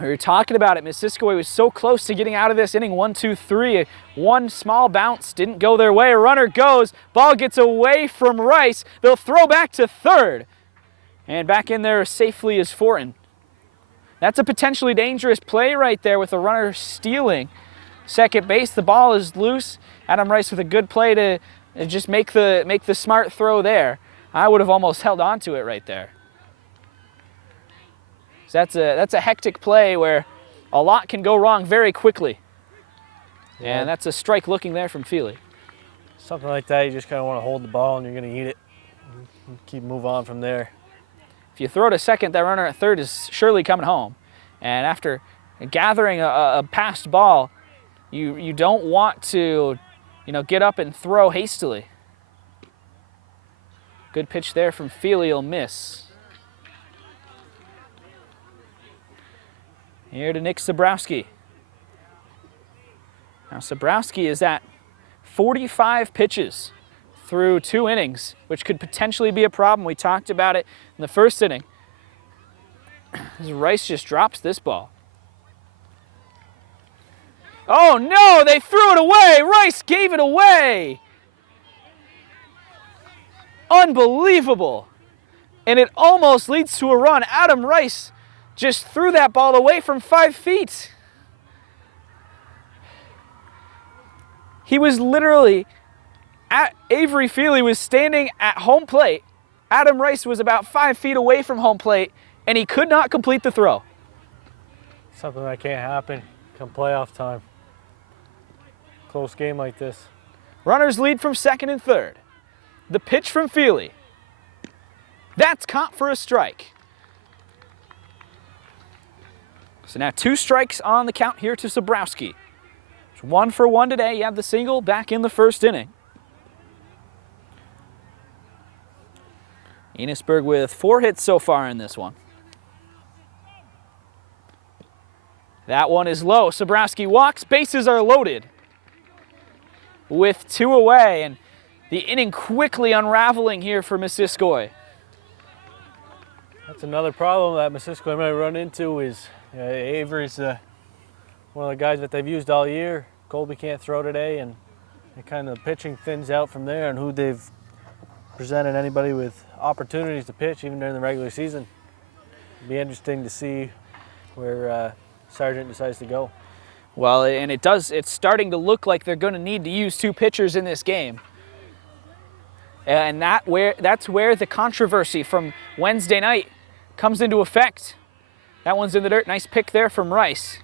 We were talking about it. Missisquoi was so close to getting out of this inning. 1, 2, 3. One small bounce didn't go their way. A runner goes. Ball gets away from Rice. They'll throw back to third. And back in there safely is Fortin. That's a potentially dangerous play right there with the runner stealing second base. The ball is loose. Adam Rice with a good play to just make the smart throw there. I would have almost held on to it right there. So that's a hectic play where a lot can go wrong very quickly. Yeah. And that's a strike looking there from Feely. Something like that, you just kind of want to hold the ball and you're going to eat it. Move on from there. If you throw to second, that runner at third is surely coming home. And after gathering a passed ball, you don't want to, get up and throw hastily. Good pitch there from Feely, will miss. Here to Nick Sabrowski. Now Sabrowski is at 45 pitches through 2 innings, which could potentially be a problem. We talked about it in the first inning. As Rice just drops this ball. Oh no, they threw it away. Rice gave it away. Unbelievable. And it almost leads to a run. Adam Rice just threw that ball away from 5 feet. He was literally Avery Feely was standing at home plate. Adam Rice was about 5 feet away from home plate, and he could not complete the throw. Something that can't happen come playoff time. Close game like this. Runners lead from second and third. The pitch from Feely. That's caught for a strike. So now 2 strikes on the count here to Sabrowski. It's 1 for 1 today. He had the single back in the first inning. Enosburg with 4 hits so far in this one. That one is low. Sabrowski walks. Bases are loaded with 2 away, and the inning quickly unraveling here for Missisquoi. That's another problem that Missisquoi might run into is Avery's one of the guys that they've used all year. Colby can't throw today, and kind of pitching thins out from there, and who they've presented anybody with opportunities to pitch even during the regular season. It'll be interesting to see where Sargent decides to go. Well, and it's starting to look like they're going to need to use 2 pitchers in this game. And that's where the controversy from Wednesday night comes into effect. That one's in the dirt. Nice pick there from Rice.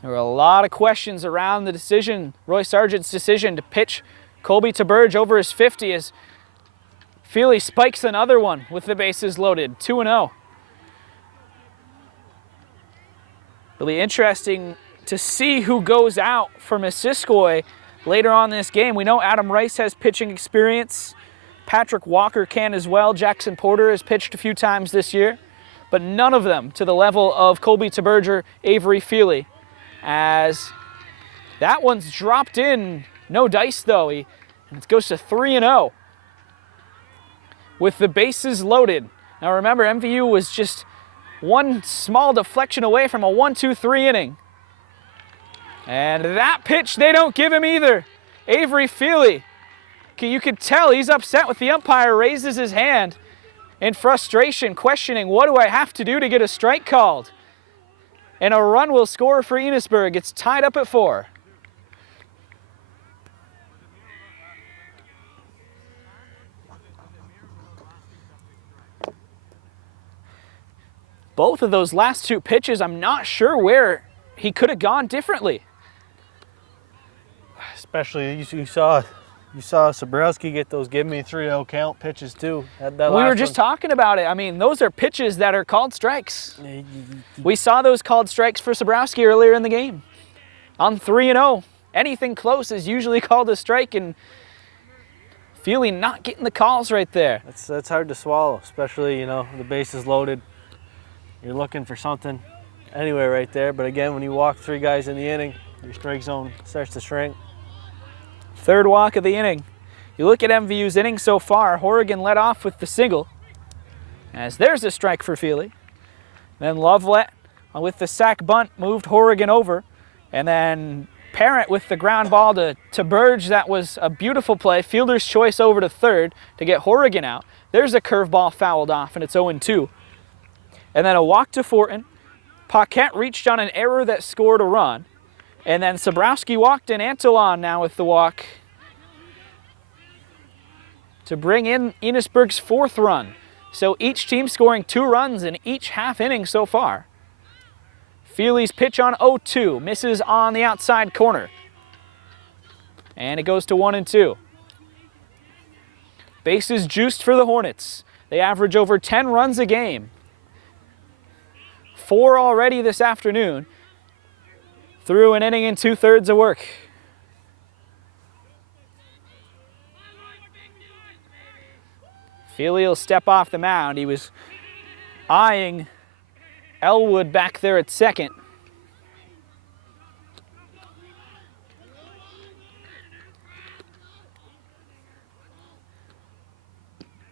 There were a lot of questions around the decision, Roy Sargent's decision to pitch Colby Theberge over his 50 as Feely spikes another one with the bases loaded, 2-0. It'll be interesting to see who goes out for Missisquoi later on in this game. We know Adam Rice has pitching experience. Patrick Walker can as well. Jackson Porter has pitched a few times this year, but none of them to the level of Colby Theberge or Avery Feely. As that one's dropped in, no dice though, and it goes to 3-0 with the bases loaded. Now remember, MVU was just one small deflection away from a 1-2-3 inning. And that pitch, they don't give him either. Avery Feely, you could tell he's upset with the umpire, raises his hand in frustration, questioning, what do I have to do to get a strike called? And a run will score for Enosburg. It's tied up at 4. both of those last two pitches, I'm not sure where he could have gone differently. Especially you saw Sabrowski get those give me 3-0 count pitches too. That We were last just one. talking about it. I mean, those are pitches that are called strikes. We saw those called strikes for Sabrowski earlier in the game. On 3-0, anything close is usually called a strike, and Feely not getting the calls right there. That's hard to swallow, especially, you know, the base is loaded. You're looking for something anywhere right there, but again, when you walk 3 guys in the inning, your strike zone starts to shrink. Third walk of the inning. You look at MVU's inning so far, Horrigan led off with the single, as there's a strike for Feely. Then Lovelet with the sack bunt moved Horrigan over, and then Parent with the ground ball to Theberge. That was a beautiful play. Fielder's choice over to third to get Horrigan out. There's a curveball fouled off, and it's 0-2. And then a walk to Fortin. Paquette reached on an error that scored a run. And then Sabrowski walked in. Antolon now with the walk to bring in Enosburg's 4th run. So each team scoring 2 runs in each half inning so far. Feely's pitch on 0-2, misses on the outside corner. And it goes to 1-2. Bases juiced for the Hornets. They average over 10 runs a game. 4 already this afternoon. Through an inning and 2/3 of work. Feely will step off the mound. He was eyeing Elwood back there at second.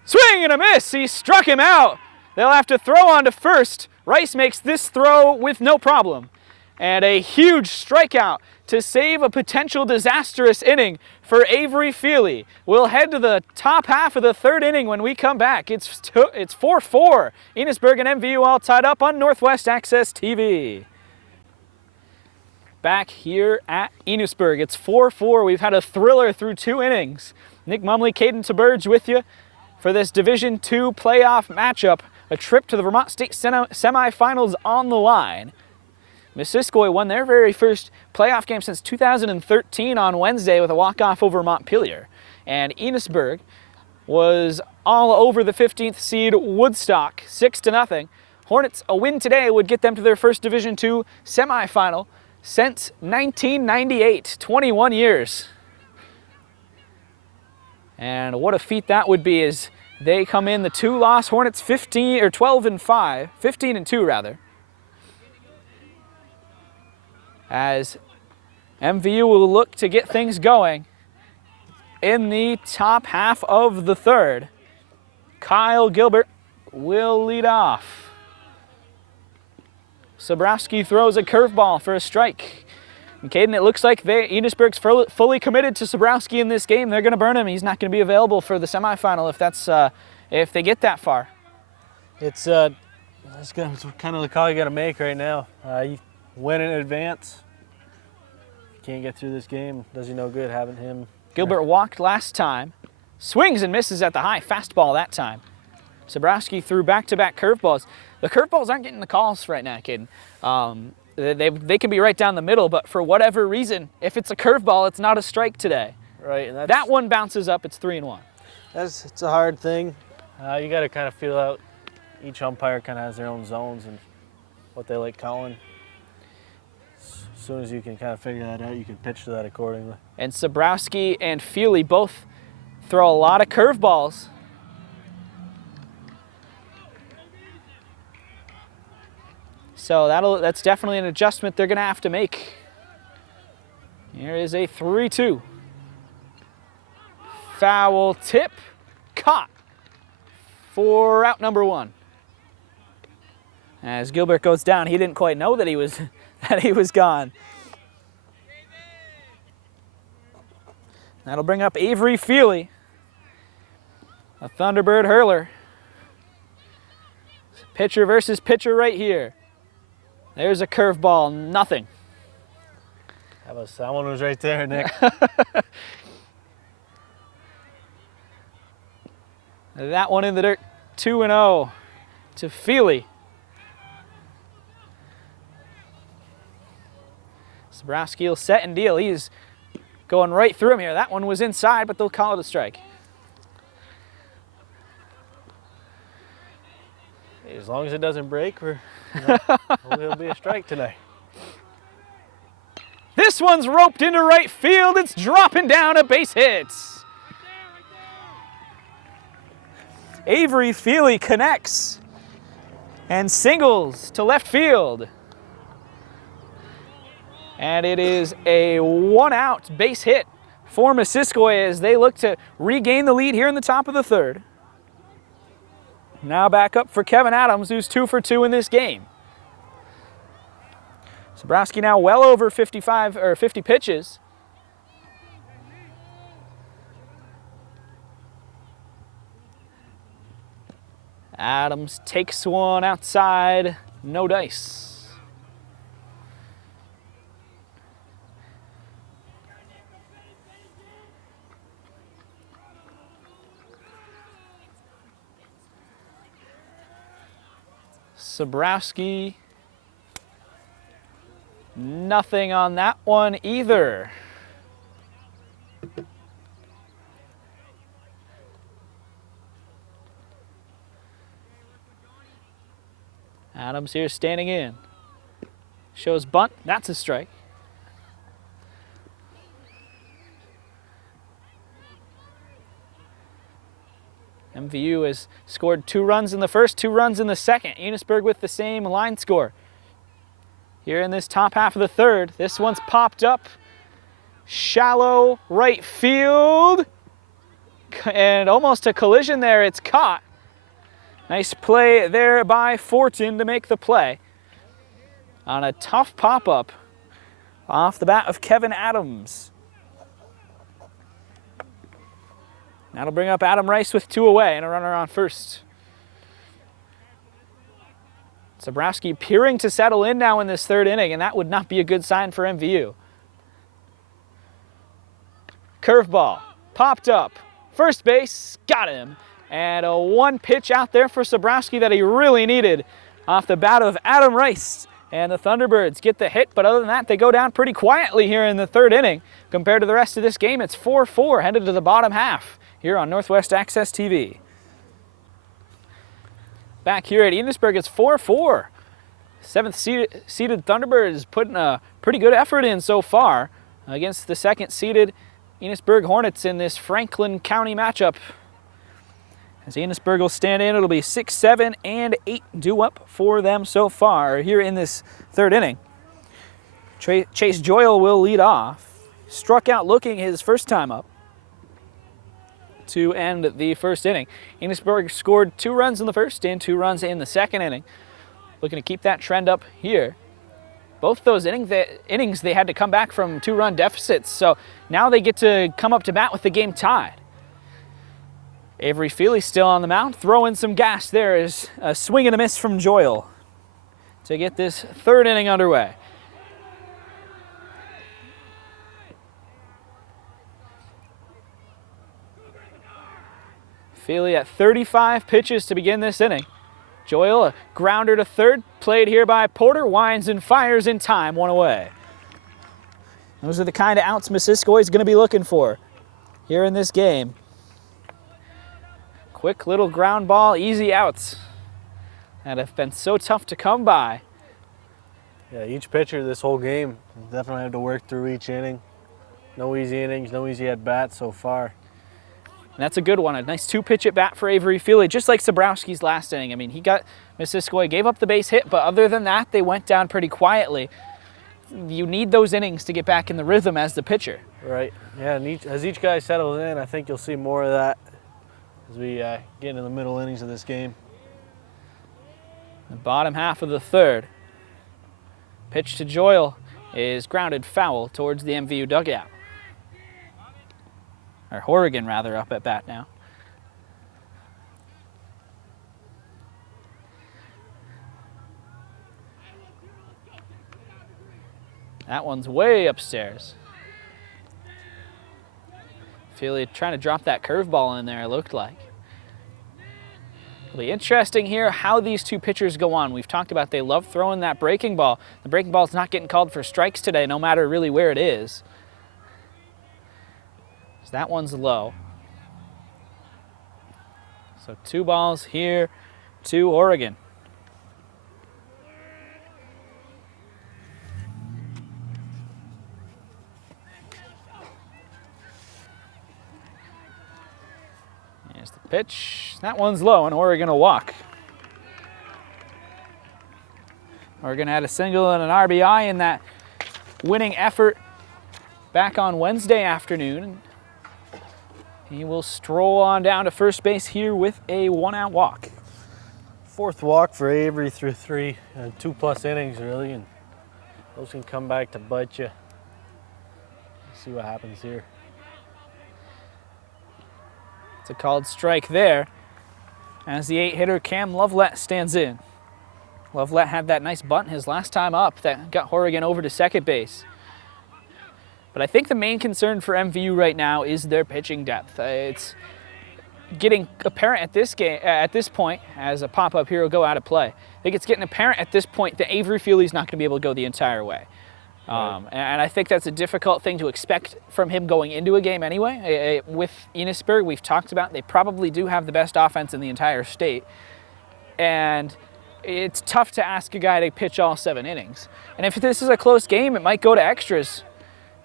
Swing and a miss. He struck him out. They'll have to throw on to first. Rice makes this throw with no problem. And a huge strikeout to save a potential disastrous inning for Avery Feely. We'll head to the top half of the 3rd inning when we come back. It's 4-4. Enosburg and MVU all tied up on Northwest Access TV. Back here at Enosburg, it's 4-4. We've had a thriller through 2 innings. Nick Mumley, Cayden Theberge with you for this Division II playoff matchup. A trip to the Vermont State semifinals on the line. Missisquoi won their very first playoff game since 2013 on Wednesday with a walk-off over Montpelier. And Enosburg was all over the 15th seed Woodstock, 6-0. Hornets, a win today would get them to their first Division II semifinal since 1998, 21 years. And what a feat that would be as they come in the 2-loss Hornets 15-2 rather. As MVU will look to get things going in the top half of the 3rd. Kyle Gilbert will lead off. Sabrowski throws a curveball for a strike. And Cayden, it looks like Enosburg's fully committed to Sabrowski in this game. They're going to burn him. He's not going to be available for the semifinal if they get that far. It's kind of the call you got to make right now. You win in advance. If you can't get through this game, does you no good having him. Gilbert walked last time. Swings and misses at the high fastball that time. Sabrowski threw back-to-back curveballs. The curveballs aren't getting the calls right now, Cayden. They can be right down the middle, but for whatever reason, if it's a curveball, it's not a strike today. Right, and that one bounces up. It's 3-1. It's a hard thing. You got to kind of feel out. Each umpire kind of has their own zones and what they like calling. As soon as you can kind of figure that out, you can pitch to that accordingly. And Sabrowski and Feely both throw a lot of curveballs. So that's definitely an adjustment they're going to have to make. Here is a 3-2. Foul tip, caught for out number 1. As Gilbert goes down, he didn't quite know that he was gone. That'll bring up Avery Feely, a Thunderbird hurler. Pitcher versus pitcher right here. There's a curveball, nothing. That one was right there, Nick. That one in the dirt, 2-0 to Feely. Zabrowski will set and deal. He's going right through him here. That one was inside, but they'll call it a strike. As long as it doesn't break, it'll be a strike today. This one's roped into right field. It's dropping down, a base hit. Avery Feely connects and singles to left field. And it is a 1-out base hit for Missisquoi as they look to regain the lead here in the top of the third. Now back up for Kevin Adams, who's 2 for 2 in this game. Zabrowski now well over 50 pitches. Adams takes one outside, no dice. Zabrowski, nothing on that one either. Adams here standing in. Shows bunt, that's a strike. MVU has scored 2 runs in the first, 2 runs in the second. Enosburg with the same line score. Here in this top half of the third, this one's popped up. Shallow right field. And almost a collision there, it's caught. Nice play there by Fortin to make the play. On a tough pop-up off the bat of Kevin Adams. That'll bring up Adam Rice with 2 away and a runner on first. Zabrowski peering to settle in now in this third inning, and that would not be a good sign for MVU. Curveball, popped up. First base, got him. And a 1 pitch out there for Zabrowski that he really needed off the bat of Adam Rice. And the Thunderbirds get the hit, but other than that, they go down pretty quietly here in the third inning. Compared to the rest of this game, it's 4-4, headed to the bottom half here on Northwest Access TV. Back here at Enosburg, it's 4-4. 7th seeded Thunderbirds putting a pretty good effort in so far against the 2nd seeded Enosburg Hornets in this Franklin County matchup. As Enosburg will stand in, it'll be 6, 7, and 8 due up for them so far here in this third inning. Chase Joyle will lead off. Struck out looking his first time up to end the first inning. Enosburg scored 2 runs in the first and 2 runs in the second inning. Looking to keep that trend up here. Both those innings they had to come back from 2-run deficits, so now they get to come up to bat with the game tied. Avery Feely still on the mound, throwing some gas there is a swing and a miss from Joyle to get this third inning underway. Feely at 35 pitches to begin this inning. Joyle, a grounder to third, played here by Porter, winds and fires in time, 1 away. Those are the kind of outs Missisquoi is going to be looking for here in this game. Quick little ground ball, easy outs that have been so tough to come by. Yeah, each pitcher this whole game definitely have to work through each inning. No easy innings, no easy at-bats so far. And that's a good one, a nice 2-pitch at bat for Avery Feely, just like Zabrowski's last inning. I mean, he got Missisquoi, gave up the base hit, but other than that, they went down pretty quietly. You need those innings to get back in the rhythm as the pitcher. Right, yeah, and as each guy settles in, I think you'll see more of that as we get into the middle innings of this game. The bottom half of the third. Pitch to Joyle is grounded foul towards the MVU dugout. Or Horrigan, rather, up at bat now. That one's way upstairs. Feely trying to drop that curveball in there, it looked like. It'll It'll be interesting here how these two pitchers go on. We've talked about they love throwing that breaking ball. The breaking ball is not getting called for strikes today, no matter really where it is. So that one's low. So 2 balls here to Oregon. Here's the pitch. That one's low, and Oregon will walk. Oregon had a single and an RBI in that winning effort back on Wednesday afternoon. He will stroll on down to first base here with a 1-out walk. 4th walk for Avery through 3, 2+ innings really, and those can come back to bite you. Let's see what happens here. It's a called strike there as the 8-hitter Cam Lovelett stands in. Lovelett had that nice bunt his last time up that got Oregon over to second base. But I think the main concern for MVU right now is their pitching depth. It's getting apparent at this point as a pop-up here will go out of play. I think it's getting apparent at this point that Avery Feely's not going to be able to go the entire way. And I think that's a difficult thing to expect from him going into a game anyway. With Enosburg, we've talked about they probably do have the best offense in the entire state. And it's tough to ask a guy to pitch all 7 innings. And if this is a close game, it might go to extras.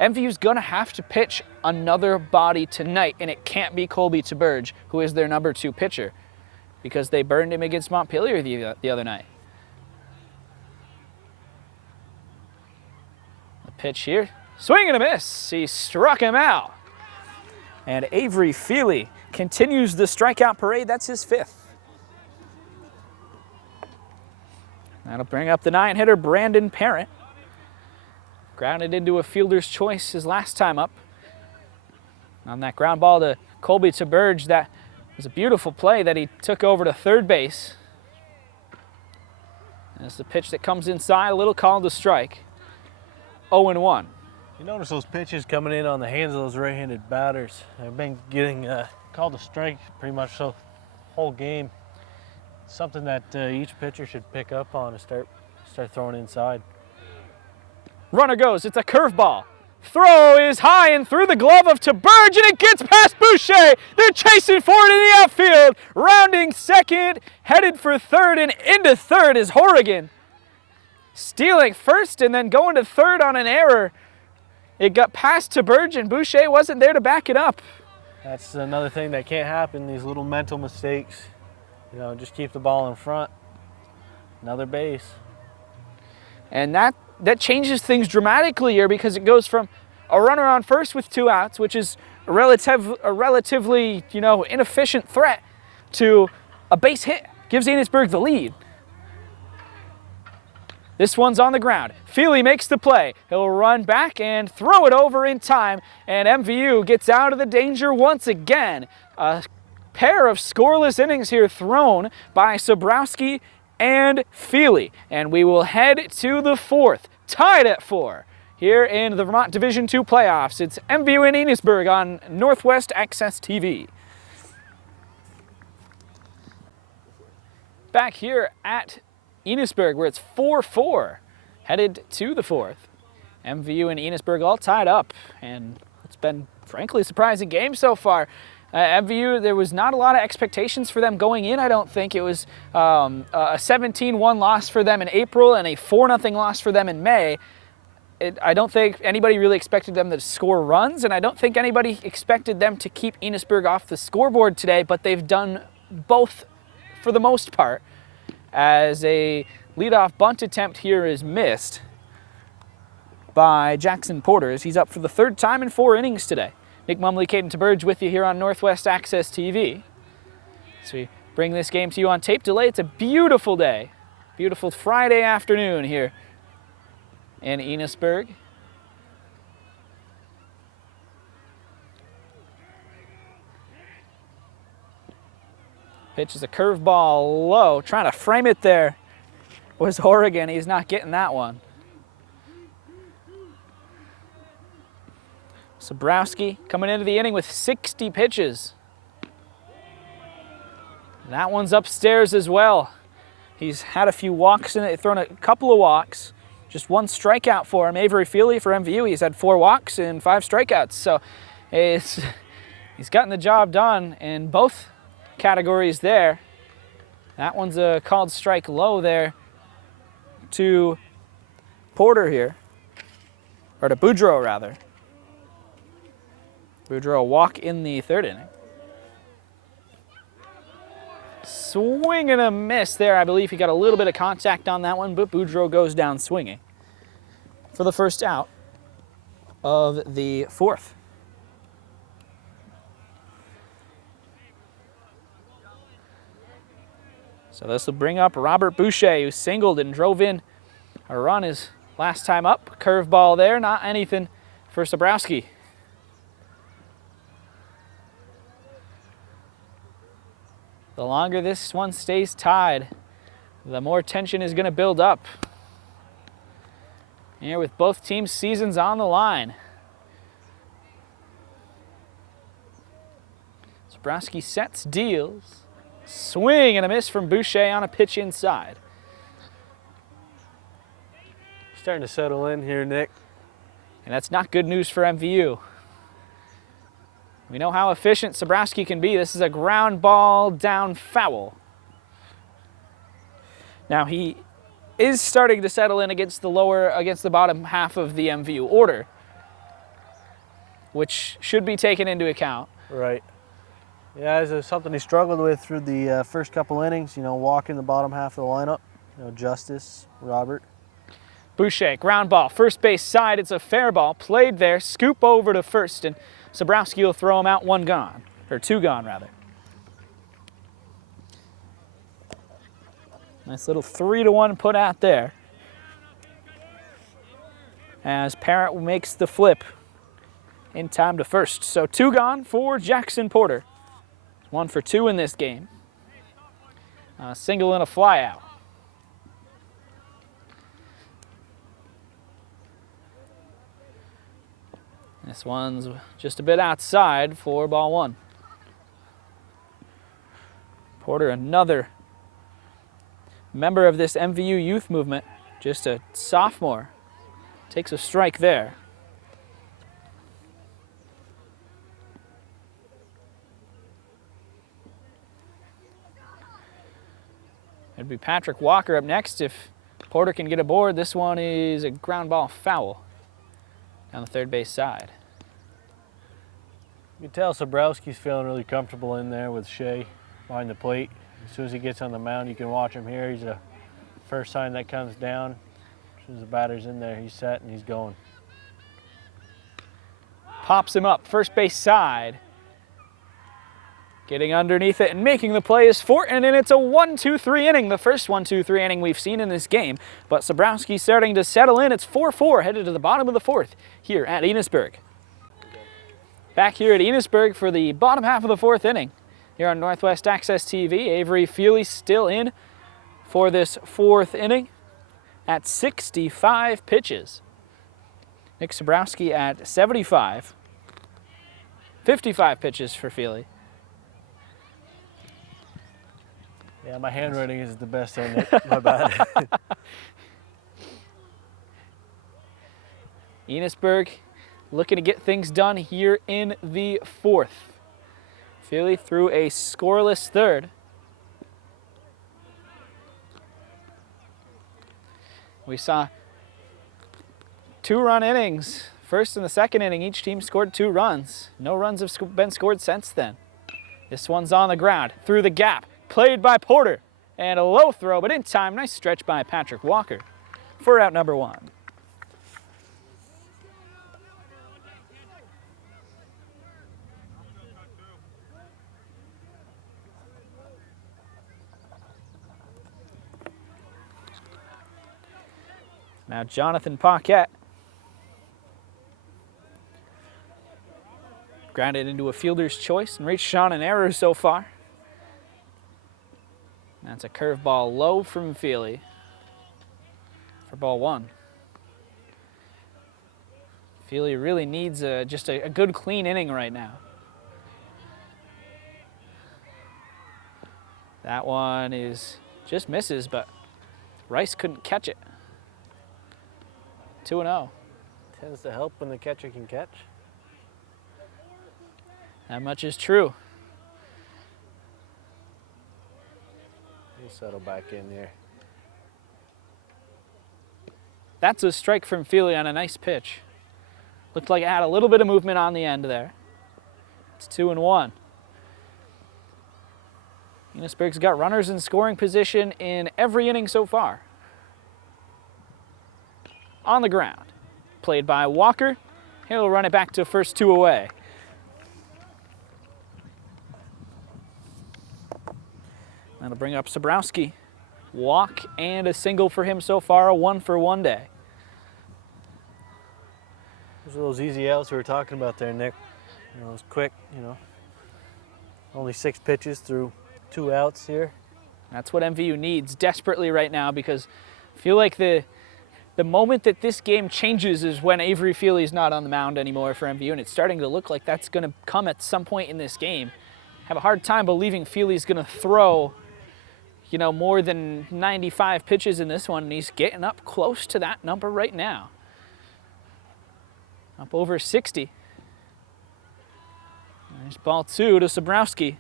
MVU's going to have to pitch another body tonight, and it can't be Colby Theberge, who is their number 2 pitcher, because they burned him against Montpelier the other night. The pitch here, swing and a miss. He struck him out. And Avery Feely continues the strikeout parade. That's his 5th. That'll bring up the 9-hitter Brandon Parent. Grounded into a fielder's choice his last time up. On that ground ball to Colby Theberge, that was a beautiful play that he took over to third base. That's the pitch that comes inside, a little called to strike. 0-1. You notice those pitches coming in on the hands of those right-handed batters. They've been getting called to strike pretty much the whole game. Something that each pitcher should pick up on and start throwing inside. Runner goes, it's a curveball. Throw is high and through the glove of Theberge, and it gets past Boucher. They're chasing for it in the outfield. Rounding second, headed for third, and into third is Oregon. Stealing first and then going to third on an error. It got past Theberge, and Boucher wasn't there to back it up. That's another thing that can't happen, these little mental mistakes. You know, just keep the ball in front. Another base. And that changes things dramatically here, because it goes from a runner on first with 2 outs, which is a relatively, inefficient threat, to a base hit. Gives Enosburg the lead. This one's on the ground. Feely makes the play. He'll run back and throw it over in time, and MVU gets out of the danger once again. A pair of scoreless innings here thrown by Sobrowski and Feely, and we will head to the 4th, tied at 4 here in the Vermont Division II playoffs. It's MVU and Enosburg on Northwest Access TV. Back here at Enosburg, where it's 4-4, headed to the 4th. MVU and Enosburg all tied up, and it's been frankly a surprising game so far. MVU, there was not a lot of expectations for them going in, I don't think. It was a 17-1 loss for them in April and a 4-0 loss for them in May. I don't think anybody really expected them to score runs, and I don't think anybody expected them to keep Enosburg off the scoreboard today, but they've done both for the most part, as a leadoff bunt attempt here is missed by Jackson Porter, as he's up for the 3rd time in 4 innings today. Nick Mumley, Cayden Theberge with you here on Northwest Access TV. So we bring this game to you on tape delay. It's a beautiful day. Beautiful Friday afternoon here in Enosburg. Pitch is a curveball low. Trying to frame it there was Oregon. He's not getting that one. Sobrowski coming into the inning with 60 pitches. That one's upstairs as well. He's had a few walks in it, thrown a couple of walks. Just one strikeout for him. Avery Feely for MVU, he's had 4 walks and 5 strikeouts. So he's gotten the job done in both categories there. That one's a called strike low there to Porter here, or to Boudreau rather. Boudreau a walk in the 3rd inning. Swing and a miss there. I believe he got a little bit of contact on that one, but Boudreau goes down swinging for the first out of the 4th. So this will bring up Robert Boucher, who singled and drove in a run his last time up. Curveball there, not anything for Sobrowski. The longer this one stays tied, the more tension is going to build up. Here with both teams' seasons on the line. Sobrowski sets, deals. Swing and a miss from Boucher on a pitch inside. Starting to settle in here, Nick. And that's not good news for MVU. We know how efficient Sobrowski can be. This is a ground ball down foul. Now he is starting to settle in against the bottom half of the MVU order, which should be taken into account. Right. Yeah, it's something he struggled with through the first couple innings, walking the bottom half of the lineup. Justice, Robert. Boucher, ground ball, first base side. It's a fair ball, played there, scoop over to first, and Sobrowski will throw him out, 1 gone, or 2 gone rather. Nice little 3-1 put out there. As Parrott makes the flip in time to first. So 2 gone for Jackson Porter. 1 for 2 in this game. A single and a fly out. This one's just a bit outside for ball 1. Porter, another member of this MVU youth movement, just a sophomore, takes a strike there. It'd be Patrick Walker up next if Porter can get aboard. This one is a ground ball foul down the 3rd base side. You can tell Sobrowski's feeling really comfortable in there with Shea behind the plate. As soon as he gets on the mound, you can watch him here. He's the first sign that comes down. As soon as the batter's in there, he's set and he's going. Pops him up, first base side. Getting underneath it and making the play is Fortin, and it's a 1-2-3 inning, the first 1-2-3 inning we've seen in this game. But Sobrowski starting to settle in. It's 4-4, headed to the bottom of the 4th here at Enosburg. Back here at Enosburg for the bottom half of the 4th inning. Here on Northwest Access TV, Avery Feely still in for this 4th inning at 65 pitches. Nick Sobrowski at 75. 55 pitches for Feely. Yeah, my handwriting is the best there, Nick. My bad. Enosburg looking to get things done here in the 4th. Feely threw a scoreless 3rd. We saw 2-run innings. First and the 2nd inning, each team scored 2 runs. No runs have been scored since then. This one's on the ground, through the gap, played by Porter. And a low throw, but in time, nice stretch by Patrick Walker for out number 1. Now Jonathan Paquette grounded into a fielder's choice and reached on an error so far. That's a curveball low from Feely for ball 1. Feely really needs just a good clean inning right now. That one just misses, but Rice couldn't catch it. 2-0. Tends to help when the catcher can catch. That much is true. He'll settle back in here. That's a strike from Feely on a nice pitch. Looked like it had a little bit of movement on the end there. It's 2-1. Enosburg's got runners in scoring position in every inning so far. On the ground. Played by Walker. He'll run it back to first, 2 away. That'll bring up Sobrowski. Walk and a single for him so far, a 1-for-1 day. Those are those easy outs we were talking about there, Nick. You know, it was quick, you know. Only 6 pitches through 2 outs here. That's what MVU needs desperately right now, because I feel like the moment that this game changes is when Avery Feely's not on the mound anymore for MVU, and it's starting to look like that's going to come at some point in this game. Have a hard time believing Feely's going to throw, you know, more than 95 pitches in this one, and he's getting up close to that number right now. Up over 60. There's ball 2 to Sobrowski.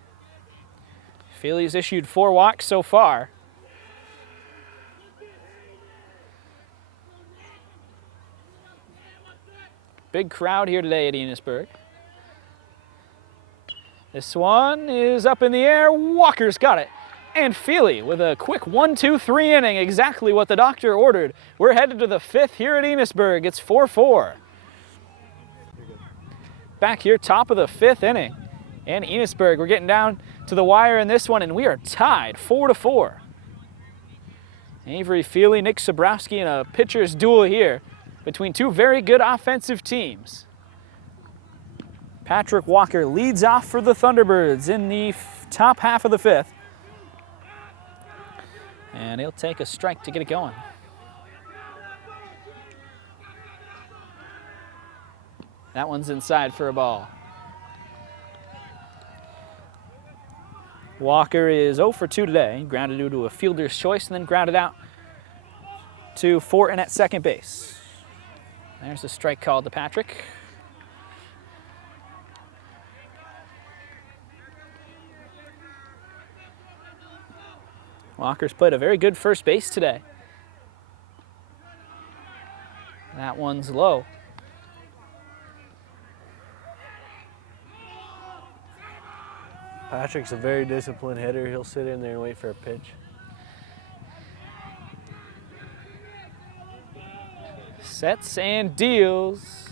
Feely's issued 4 walks so far. Big crowd here today at Enosburg. This one is up in the air. Walker's got it. And Feely with a quick 1-2-3 inning, exactly what the doctor ordered. We're headed to the 5th here at Enosburg. It's 4-4. Back here, top of the 5th inning. And Enosburg, we're getting down to the wire in this one, and we are tied 4-4. Avery Feely, Nick Sobrowski in a pitcher's duel here between 2 very good offensive teams. Patrick Walker leads off for the Thunderbirds in the top half of the 5th. And he'll take a strike to get it going. That one's inside for a ball. Walker is 0 for 2 today. Grounded due to a fielder's choice and then grounded out to Fortin at second base. There's a strike called to Patrick. Walker's played a very good first base today. That one's low. Patrick's a very disciplined hitter. He'll sit in there and wait for a pitch. Sets and deals.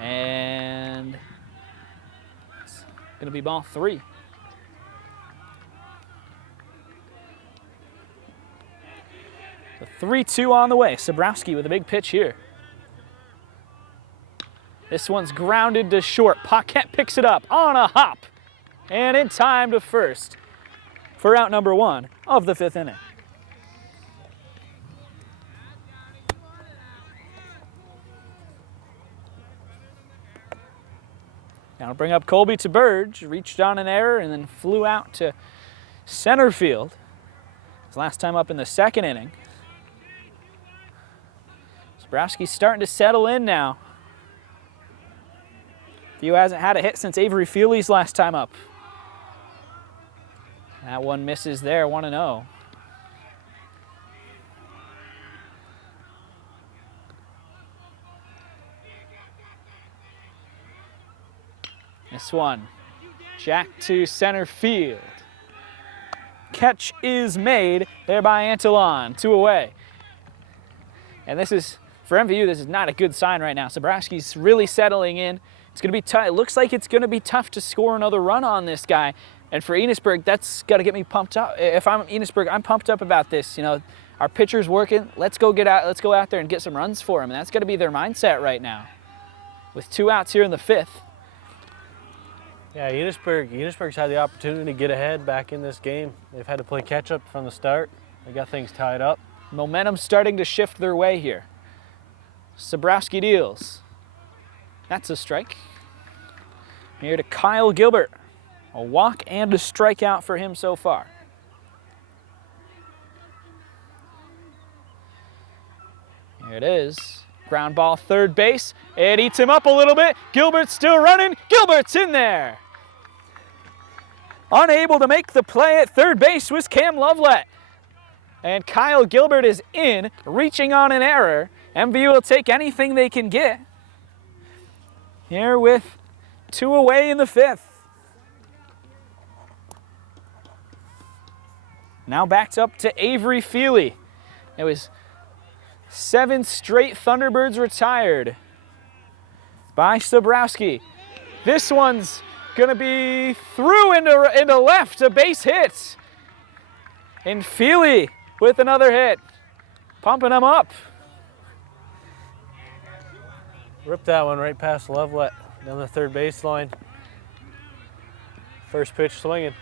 And it's going to be ball 3. The 3-2 on the way. Sobrowski with a big pitch here. This one's grounded to short. Paquette picks it up on a hop. And in time to first for out number 1 of the 5th inning. Now to bring up Colby Theberge, reached on an error and then flew out to center field. His last time up in the 2nd inning. Sobrowski's starting to settle in now. MVU hasn't had a hit since Avery Feely's last time up. That one misses there, 1-0. This one, jack to center field. Catch is made there by Antillon, 2 away. And this is, for MVU, this is not a good sign right now. Sobrowski's really settling in. It's going to be tough. It looks like it's going to be tough to score another run on this guy. And for Enosburg, that's got to get me pumped up. If I'm Enosburg, I'm pumped up about this. You know, our pitcher's working. Let's go out there and get some runs for him. And that's got to be their mindset right now. With 2 outs here in the 5th. Yeah, Enosburg's had the opportunity to get ahead back in this game. They've had to play catch up from the start. They got things tied up. Momentum starting to shift their way here. Sobrowski deals. That's a strike. Here to Kyle Gilbert. A walk and a strikeout for him so far. There it is. Ground ball, third base. It eats him up a little bit. Gilbert's still running. Gilbert's in there. Unable to make the play at third base was Cam Lovelet. And Kyle Gilbert is in, reaching on an error. MVU will take anything they can get. Here with 2 away in the 5th. Now backed up to Avery Feely. It was 7 straight Thunderbirds retired by Sobrowski. This one's gonna be through into left, a base hit. And Feely with another hit, pumping them up. Ripped that one right past Lovelet down the third baseline. First pitch swinging.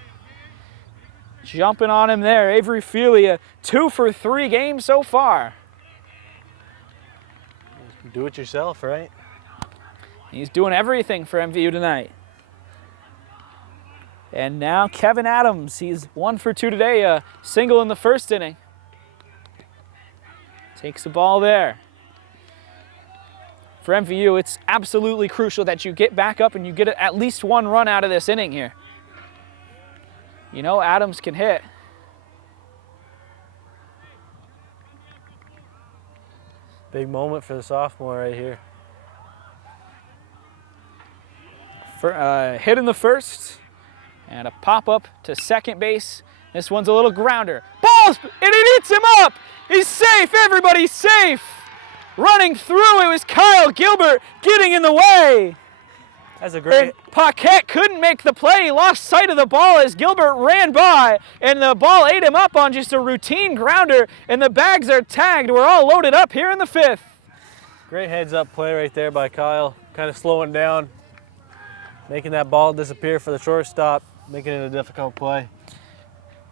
Jumping on him there, Avery Feely, a 2 for 3 game so far. Do it yourself, right? He's doing everything for MVU tonight. And now Kevin Adams, he's 1 for 2 today, a single in the first inning. Takes the ball there. For MVU, it's absolutely crucial that you get back up and you get at least 1 run out of this inning here. You know Adams can hit. Big moment for the sophomore right here. Hit in the first and a pop-up to second base. This one's a little grounder. Balls, and it hits him up. He's safe, everybody's safe. Running through, it was Kyle Gilbert getting in the way. That's a great. And Paquette couldn't make the play. He lost sight of the ball as Gilbert ran by, and the ball ate him up on just a routine grounder, and the bags are tagged. We're all loaded up here in the 5th. Great heads-up play right there by Kyle. Kind of slowing down, making that ball disappear for the shortstop, making it a difficult play.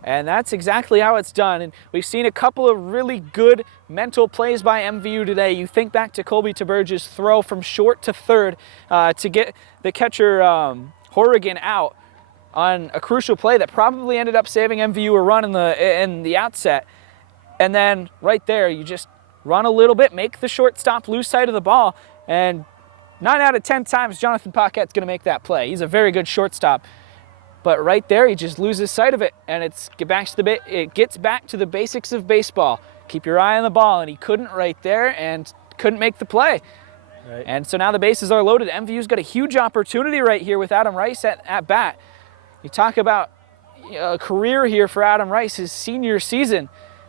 And that's exactly how it's done. And we've seen a couple of really good mental plays by MVU today. You think back to Colby Theberge's throw from short to third to get the catcher Horrigan out on a crucial play that probably ended up saving MVU a run in the outset. And then right there, you just run a little bit, make the shortstop lose sight of the ball, and 9 out of 10 times Jonathan Paquette's going to make that play. He's a very good shortstop. But right there, he just loses sight of it, and it gets back to the basics of baseball. Keep your eye on the ball, and he couldn't right there and couldn't make the play. Right. And so now the bases are loaded. MVU's got a huge opportunity right here with Adam Rice at bat. You talk about a career here for Adam Rice, his senior season.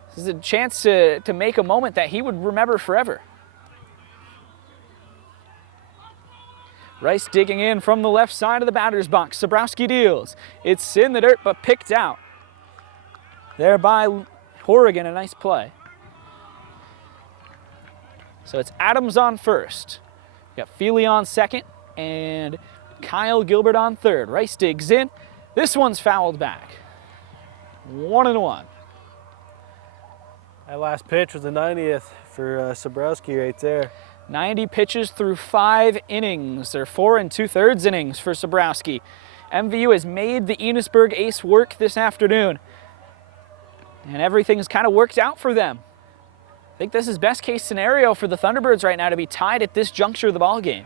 This is a chance to make a moment that he would remember forever. Rice digging in from the left side of the batter's box. Sobrowski deals. It's in the dirt, but picked out. There by Horrigan, a nice play. So it's Adams on first. We got Feely on second, and Kyle Gilbert on third. Rice digs in. This one's fouled back. 1-1. That last pitch was the 90th for Sobrowski right there. 90 pitches through 5 innings. They're 4 2/3 innings for Sobrowski. MVU has made the Enosburg ace work this afternoon, and everything's kind of worked out for them. I think this is best case scenario for the Thunderbirds right now to be tied at this juncture of the ball game.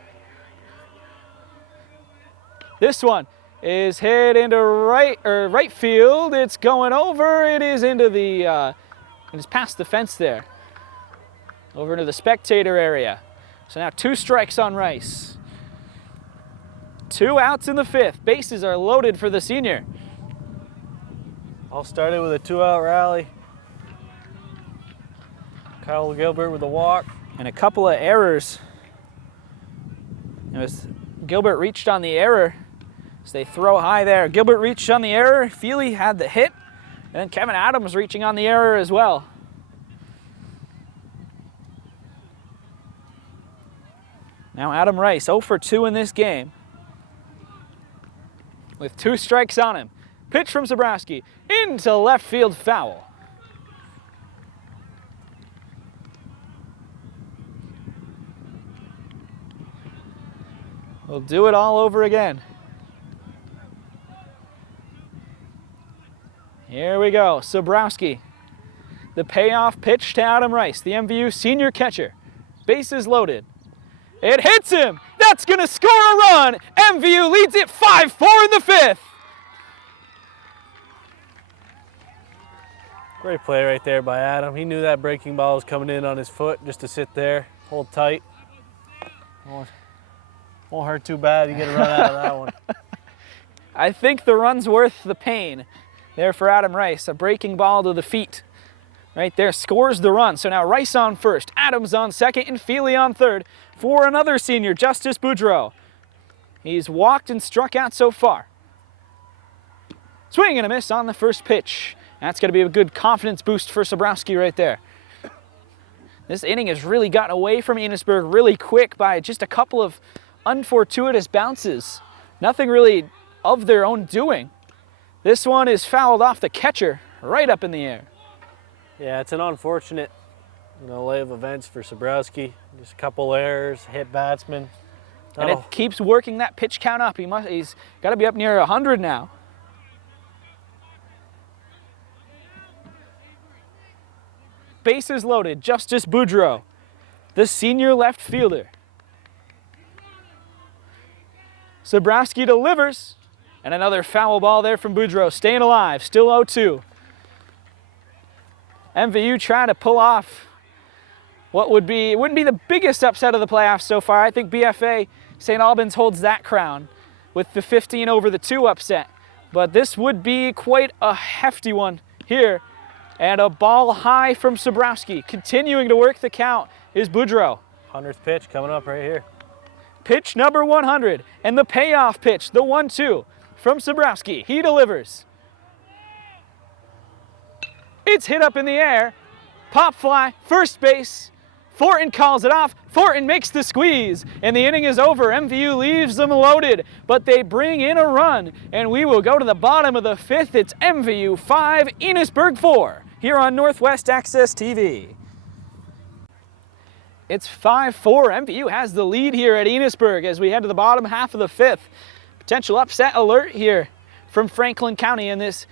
This one is hit into right field. It's going over. It is into the it's past the fence there, over into the spectator area. So now 2 strikes on Rice. 2 outs in the 5th. Bases are loaded for the senior. All started with a 2-out rally. Kyle Gilbert with a walk. And a couple of errors. It was Gilbert reached on the error. So they throw high there. Gilbert reached on the error. Feely had the hit. And then Kevin Adams reaching on the error as well. Now Adam Rice, 0 for 2 in this game, with 2 strikes on him. Pitch from Sobrowski, into left field, foul. We'll do it all over again. Here we go, Sobrowski. The payoff pitch to Adam Rice, the MVU senior catcher. Bases loaded. It hits him. That's going to score a run. MVU leads it 5-4 in the 5th. Great play right there by Adam. He knew that breaking ball was coming in on his foot, just to sit there, hold tight. Won't hurt too bad. You get a run out of that one. I think the run's worth the pain there for Adam Rice. A breaking ball to the feet right there scores the run. So now Rice on first, Adams on second, and Feely on third for another senior, Justice Boudreau. He's walked and struck out so far. Swing and a miss on the first pitch. That's going to be a good confidence boost for Sobrowski right there. This inning has really gotten away from Enosburg really quick by just a couple of unfortuitous bounces. Nothing really of their own doing. This one is fouled off the catcher right up in the air. Yeah, it's an unfortunate, lay of events for Sobrowski. Just a couple errors, hit batsman. And it keeps working that pitch count up. He's got to be up near 100 now. Bases loaded, Justice Boudreau, the senior left fielder. Sobrowski delivers, and another foul ball there from Boudreau, staying alive, still 0-2. MVU trying to pull off what wouldn't be the biggest upset of the playoffs so far. I think BFA St. Albans holds that crown with the 15-over-2 upset. But this would be quite a hefty one here. And a ball high from Sobrowski. Continuing to work the count is Boudreau. 100th pitch coming up right here. Pitch number 100. And the payoff pitch, the 1-2 from Sobrowski. He delivers. It's hit up in the air. Pop fly, first base. Thornton calls it off. Thornton makes the squeeze. And the inning is over. MVU leaves them loaded. But they bring in a run. And we will go to the bottom of the 5th. It's MVU 5, Enosburg 4. Here on Northwest Access TV. It's 5-4. MVU has the lead here at Enosburg as we head to the bottom half of the 5th. Potential upset alert here from Franklin County in this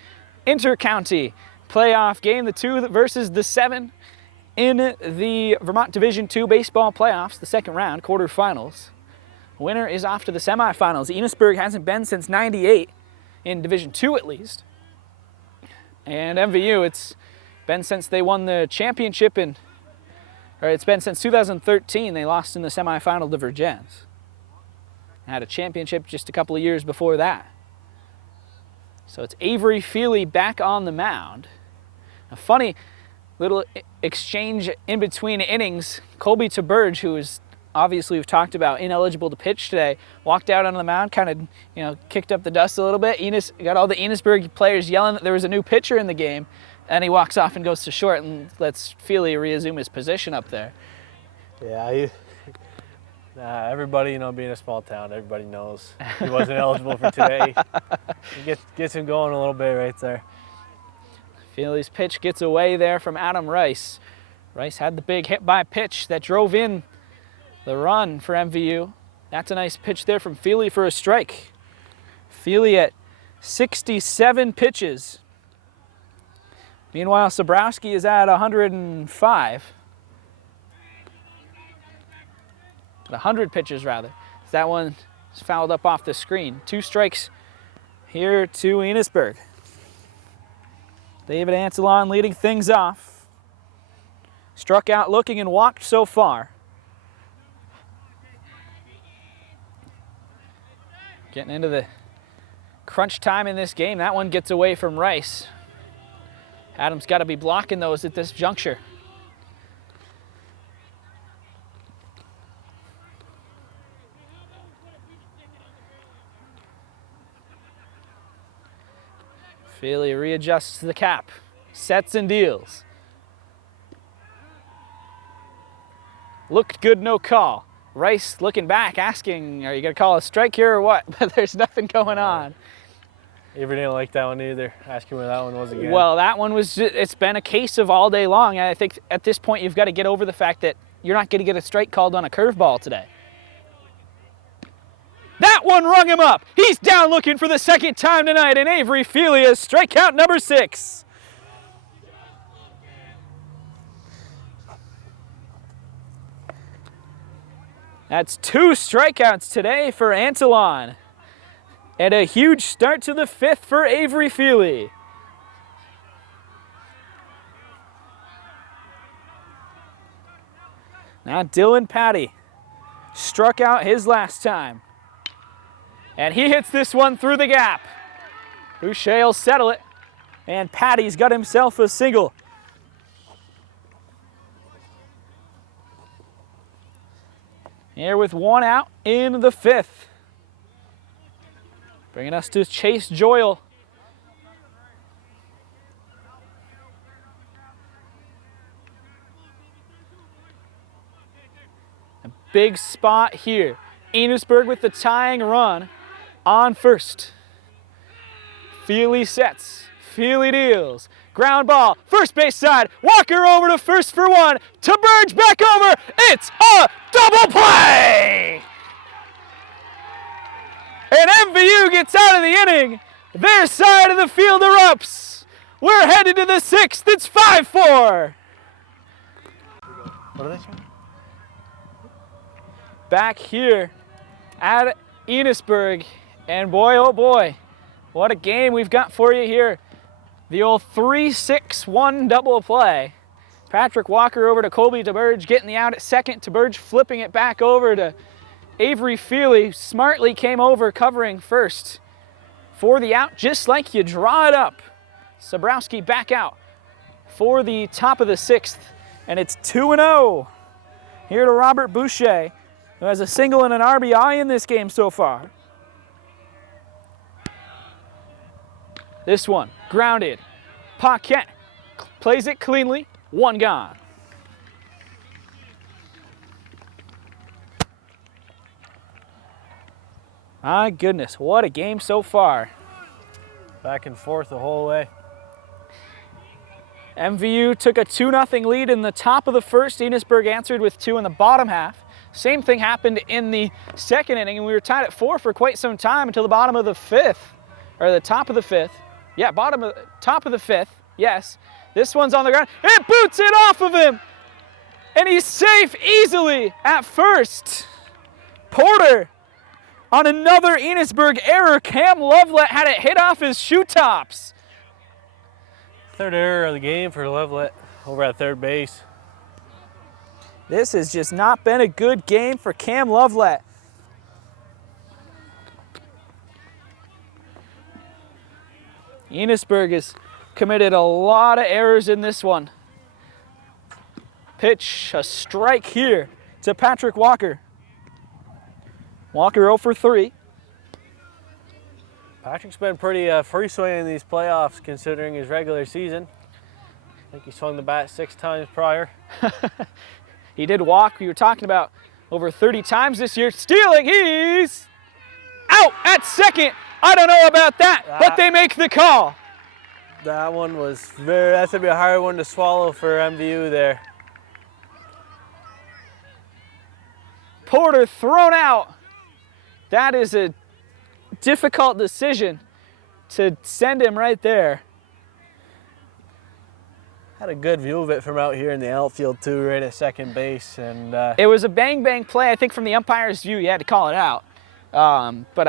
inter-county playoff game. The 2 versus the 7 in the Vermont Division II baseball playoffs, the second round, quarterfinals. Winner is off to the semifinals. Enosburg hasn't been since '98 in Division II at least. And MVU, it's been since they won the championship it's been since 2013 they lost in the semifinal to Vergennes. Had a championship just a couple of years before that. So it's Avery Feely back on the mound. A funny little exchange in between innings. Colby Theberge, who is obviously we've talked about ineligible to pitch today, walked out on the mound, kind of kicked up the dust a little bit. Got all the Enosburg players yelling that there was a new pitcher in the game, and he walks off and goes to short and lets Feely reassume his position up there. Yeah, everybody, being a small town, everybody knows he wasn't eligible for today. He gets him going a little bit right there. Feely's pitch gets away there from Adam Rice. Rice had the big hit by pitch that drove in the run for MVU. That's a nice pitch there from Feely for a strike. Feely at 67 pitches. Meanwhile, Sobrowski is at 105. 100 pitches rather. That one is fouled up off the screen. 2 strikes here to Enosburg. David Ancelon leading things off. Struck out looking and walked so far. Getting into the crunch time in this game. That one gets away from Rice. Adams got to be blocking those at this juncture. Feely readjusts the cap, sets and deals. Looked good, no call. Rice looking back, asking, are you going to call a strike here or what? But there's nothing going on. Avery didn't like that one either. Asking where that one was again. Well, that one was, it's been a case of all day long. I think at this point you've got to get over the fact that you're not going to get a strike called on a curveball today. That one rung him up. He's down looking for the second time tonight, and Avery Feely is strikeout number 6. That's 2 strikeouts today for Antolon. And a huge start to the 5th for Avery Feely. Now Dylan Patty struck out his last time. And he hits this one through the gap. Boucher will settle it. And Patty's got himself a single. Here with 1 out in the 5th. Bringing us to Chase Joyle. A big spot here. Enosburg with the tying run on first. Feely sets, Feely deals. Ground ball, first base side. Walker over to first for 1. Theberge back over. It's a double play! And MVU gets out of the inning. Their side of the field erupts. We're headed to the 6th. It's 5-4. What are they saying? Back here at Enosburg. And boy, oh boy, what a game we've got for you here. The old 3-6-1 double play. Patrick Walker over to Colby Theberge, getting the out at second. Theberge flipping it back over to Avery Feely. Smartly came over covering first for the out, just like you draw it up. Sobrowski back out for the top of the 6th, and it's 2-0 here to Robert Boucher, who has a single and an RBI in this game so far. This one, grounded. Paquette plays it cleanly, 1 gone. My goodness, what a game so far. Back and forth the whole way. MVU took a 2-0 lead in the top of the 1st. Enosburg answered with 2 in the bottom half. Same thing happened in the 2nd inning, and we were tied at 4 for quite some time until the bottom of the 5th, or the top of the 5th. Yeah, top of the 5th, yes. This one's on the ground. It boots it off of him, and he's safe easily at first. Porter on another Enosburg error. Cam Lovelet had it hit off his shoe tops. 3rd error of the game for Lovelet over at third base. This has just not been a good game for Cam Lovelet. Enosburg has committed a lot of errors in this one. Pitch, a strike here to Patrick Walker. Walker 0 for 3. Patrick's been pretty free swinging in these playoffs considering his regular season. I think he swung the bat 6 times prior. He did walk. We were talking about over 30 times this year. Stealing, he's out at second. I don't know about that, but they make the call. That one was that's gonna be a hard one to swallow for MVU there. Porter thrown out. That is a difficult decision to send him right there. Had a good view of it from out here in the outfield too, right at second base, and it was a bang play. I think from the umpire's view, you had to call it out, but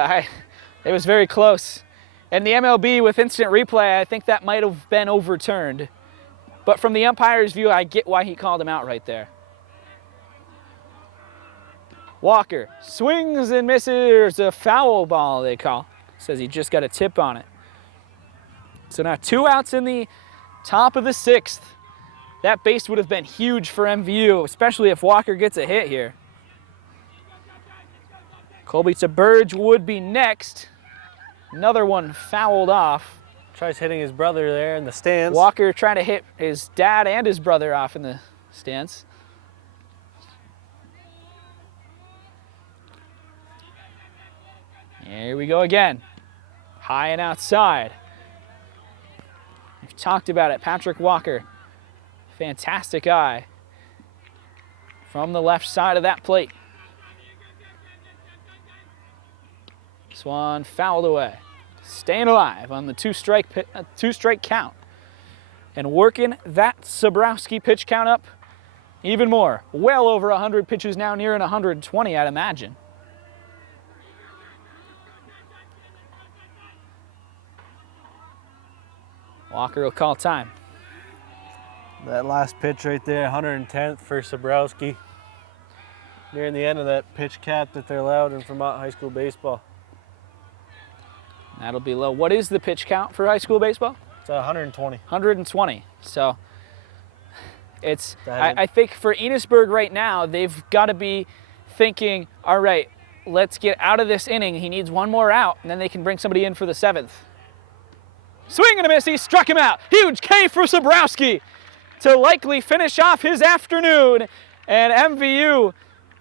it was very close. And the MLB with instant replay, I think that might have been overturned. But from the umpire's view, I get why he called him out right there. Walker swings and misses. There's a foul ball, they call. Says he just got a tip on it. So now 2 outs in the top of the 6th. That base would have been huge for MVU, especially if Walker gets a hit here. Colby Theberge would be next. Another one fouled off. Tries hitting his brother there in the stands. Walker trying to hit his dad and his brother off in the stands. Here we go again. High and outside. We've talked about it. Patrick Walker, fantastic eye from the left side of that plate. This one fouled away. Staying alive on the two-strike count. And working that Sobrowski pitch count up Even more. Well over 100 pitches now, nearing 120, I'd imagine. Walker will call time. That last pitch right there, 110th for Sabrowski. Nearing the end of that pitch cap that they're allowed in Vermont high school baseball. That'll be low. What is the pitch count for high school baseball? It's 120. 120. So it's, I think for Enosburg right now, they've got to be thinking, all right, let's get out of this inning. He needs one more out, and then they can bring somebody in for the 7th. Swing and a miss, he struck him out. Huge K for Sabrowski to likely finish off his afternoon. And MVU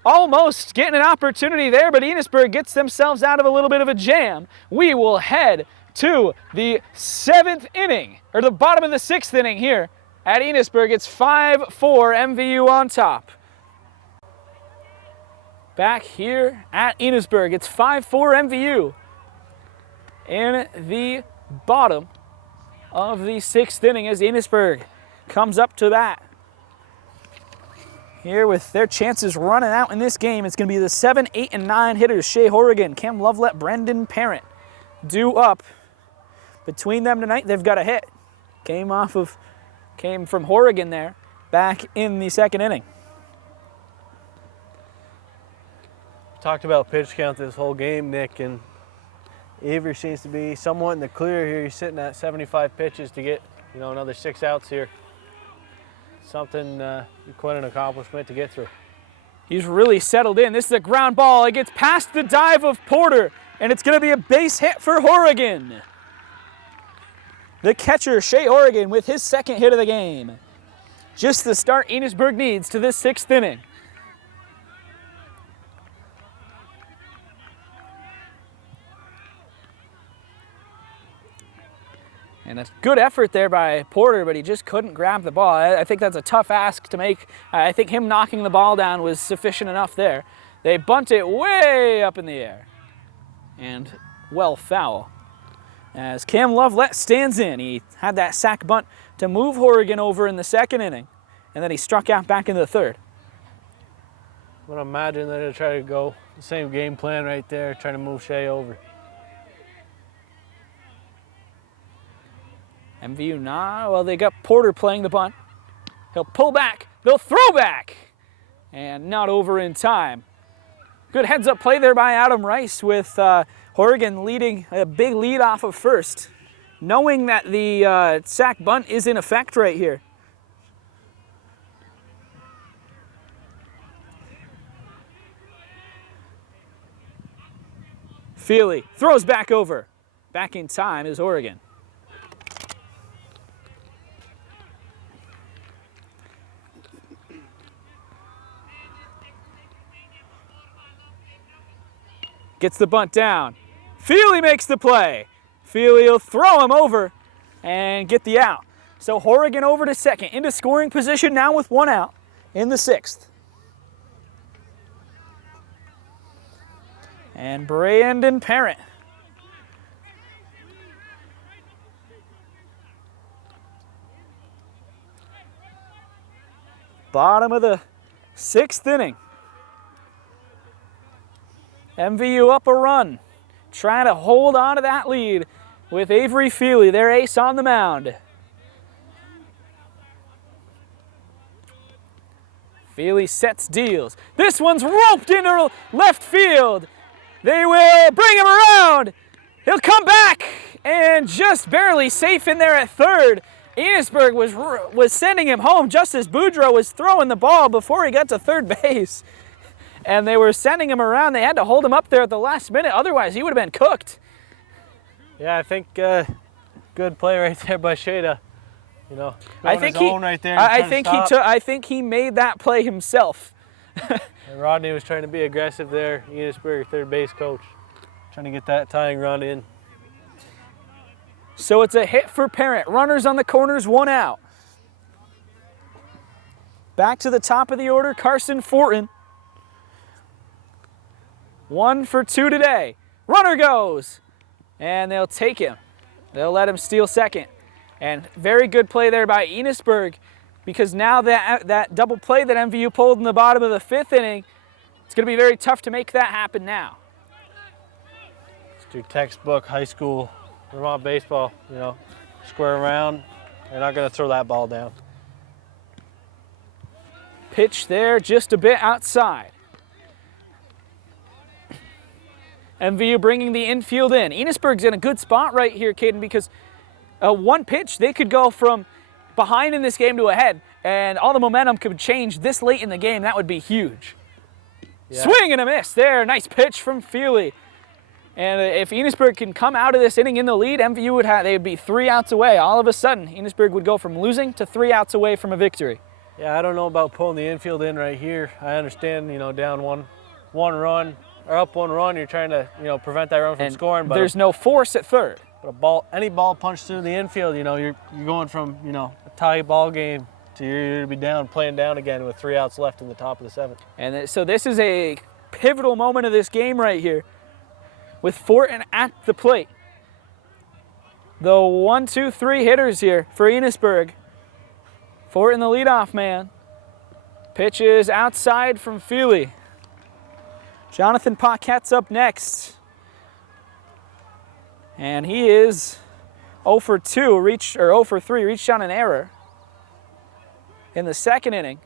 almost getting an opportunity there, but Enosburg gets themselves out of a little bit of a jam. We will head to the 7th inning, or the bottom of the 6th inning here at Enosburg. It's 5-4, MVU on top. Back here at Enosburg, it's 5-4 MVU in the bottom of the 6th inning as Enosburg comes up to bat. Here with their chances running out in this game, it's going to be the 7, 8, and 9 hitters. Shea Horrigan, Cam Lovelet, Brendan Parent due up. Between them tonight, they've got a hit. Came from Horrigan there, back in the 2nd inning. Talked about pitch count this whole game, Nick, and Avery seems to be somewhat in the clear here. He's sitting at 75 pitches to get, another 6 outs here. Something quite an accomplishment to get through. He's really settled in. This is a ground ball. It gets past the dive of Porter, and it's going to be a base hit for Horrigan. The catcher, Shea Horrigan, with his 2nd hit of the game. Just the start Enosburg needs to this 6th inning. And a good effort there by Porter, but he just couldn't grab the ball. I think that's a tough ask to make. I think him knocking the ball down was sufficient enough there. They bunt it way up in the air. And well foul. As Cam Lovelet stands in. He had that sack bunt to move Horrigan over in the 2nd inning. And then he struck out back in the 3rd. I would imagine they're going to try to go the same game plan right there, trying to move Shea over. MVU well, they got Porter playing the bunt. He'll pull back, they'll throw back, and not over in time. Good heads-up play there by Adam Rice with Horrigan leading a big lead off of first, knowing that the sack bunt is in effect right here. Feely throws back over. Back in time is Horrigan. Gets the bunt down. Feely makes the play. Feely will throw him over and get the out. So Horrigan over to 2nd, into scoring position now with 1 out in the 6th. And Brandon Parent. Bottom of the 6th inning. MVU up a run, trying to hold on to that lead with Avery Feely, their ace on the mound. Feely sets deals. This one's roped into left field. They will bring him around. He'll come back and just barely safe in there at 3rd. Enosburg was sending him home just as Boudreaux was throwing the ball before he got to 3rd base. And they were sending him around. They had to hold him up there at the last minute. Otherwise, he would have been cooked. Yeah, I think good play right there by Shea. I think he, right there I think he made that play himself. And Rodney was trying to be aggressive there. Enosburg, 3rd base coach, trying to get that tying run in. So it's a hit for Parent. Runners on the corners, 1 out. Back to the top of the order, Carson Fortin. 1 for 2 today. Runner goes, and they'll take him. They'll let him steal 2nd. And very good play there by Enosburg. because now that double play that MVU pulled in the bottom of the 5th inning, it's going to be very tough to make that happen now. Let's do textbook high school Vermont baseball, you know, square around. You're not going to throw that ball down. Pitch there just a bit outside. MVU bringing the infield in. Enosburg's in a good spot right here, Cayden, because one pitch, they could go from behind in this game to ahead, and all the momentum could change this late in the game. That would be huge. Yeah. Swing and a miss there. Nice pitch from Feely. And if Enosburg can come out of this inning in the lead, MVU would have, they would be 3 outs away. All of a sudden, Enosburg would go from losing to 3 outs away from a victory. Yeah, I don't know about pulling the infield in right here. I understand, you know, down one run or up 1 run, you're trying to, you know, prevent that run from scoring. But there's no force at third. But any ball punched through the infield, you know, you're going from, you know, a tie ball game to you're to be down, playing down again with 3 outs left in the top of the 7th. And so this is a pivotal moment of this game right here, with Fortin at the plate. The 1, 2, 3 hitters here for Enosburg. Fortin, the leadoff man. Pitches outside from Feely. Jonathan Paquette's up next. And he is 0 for 2, 0 for 3, reached on an error in the 2nd inning.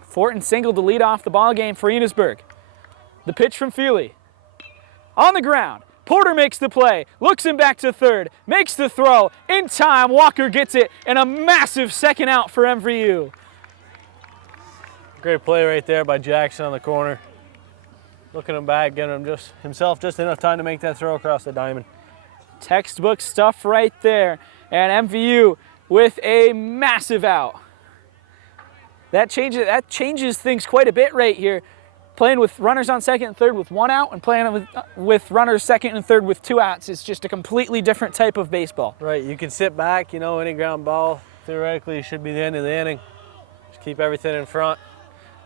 Fortin singled to lead off the ball game for Enosburg. The pitch from Feely. On the ground. Porter makes the play, looks him back to third, makes the throw. In time, Walker gets it, and a massive 2nd out for MVU. Great play right there by Jackson on the corner. Looking him back, getting him himself just enough time to make that throw across the diamond. Textbook stuff right there. And MVU with a massive out. That changes things quite a bit right here. Playing with runners on 2nd and 3rd with 1 out, and playing with runners 2nd and 3rd with 2 outs. It's just a completely different type of baseball. Right, you can sit back, you know, any ground ball, theoretically should be the end of the inning. Just keep everything in front.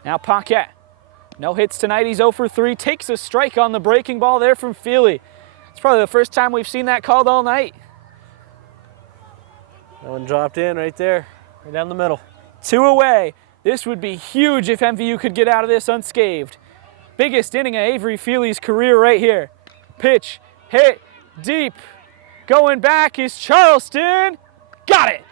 Now Paquette, no hits tonight, he's 0 for 3, takes a strike on the breaking ball there from Feely. It's probably the first time we've seen that called all night. That one dropped in right there, right down the middle. 2 away. This would be huge if MVU could get out of this unscathed. Biggest inning of Avery Feely's career right here. Pitch, hit, deep. Going back is Charleston. Got it.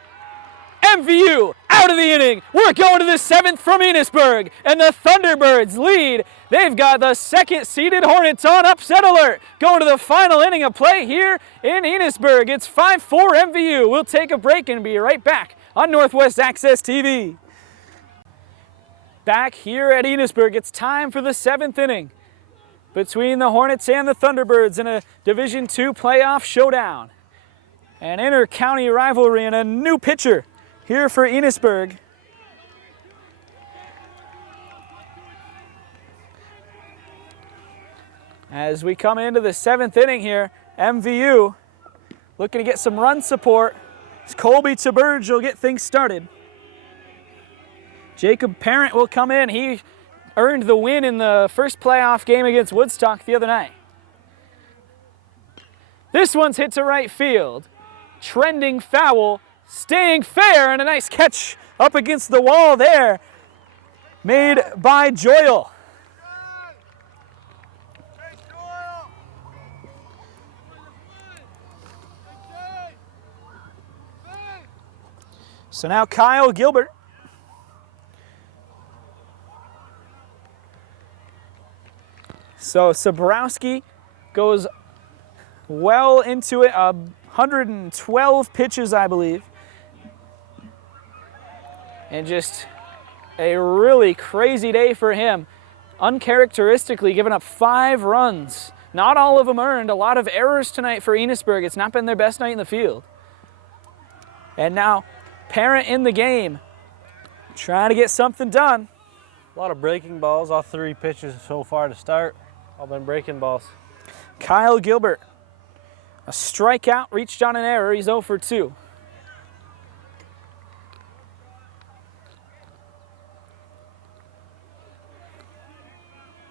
MVU out of the inning. We're going to the 7th from Enosburg, and the Thunderbirds lead. They've got the 2nd-seeded Hornets on upset alert. Going to the final inning of play here in Enosburg. It's 5-4 MVU. We'll take a break and be right back on Northwest Access TV. Back here at Enosburg, it's time for the 7th inning between the Hornets and the Thunderbirds in a Division II playoff showdown. An inter-county rivalry and a new pitcher here for Enosburg. As we come into the 7th inning here, MVU looking to get some run support. Colby Theberge will get things started. Jacob Parent will come in. He earned the win in the first playoff game against Woodstock the other night. This one's hit to right field. Trending foul, staying fair, and a nice catch up against the wall there made by Joyle. So now Kyle Gilbert. So Sabrowski goes well into it, 112 pitches, I believe. And just a really crazy day for him. Uncharacteristically giving up 5 runs. Not all of them earned. A lot of errors tonight for Enosburg. It's not been their best night in the field. And now Parent in the game, trying to get something done. A lot of breaking balls, all 3 pitches so far to start. All been breaking balls. Kyle Gilbert, a strikeout, reached on an error. He's 0 for 2.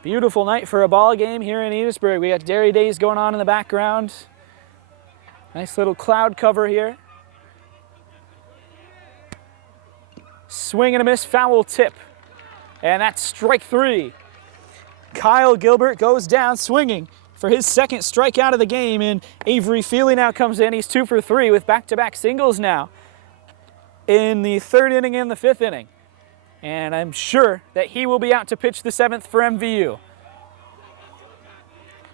Beautiful night for a ball game here in Enosburg. We got Dairy Days going on in the background. Nice little cloud cover here. Swing and a miss, foul tip. And that's strike 3. Kyle Gilbert goes down swinging for his second strikeout of the game, and Avery Feely now comes in. He's 2 for 3 with back-to-back singles now in the 3rd inning and the 5th inning. And I'm sure that he will be out to pitch the 7th for MVU.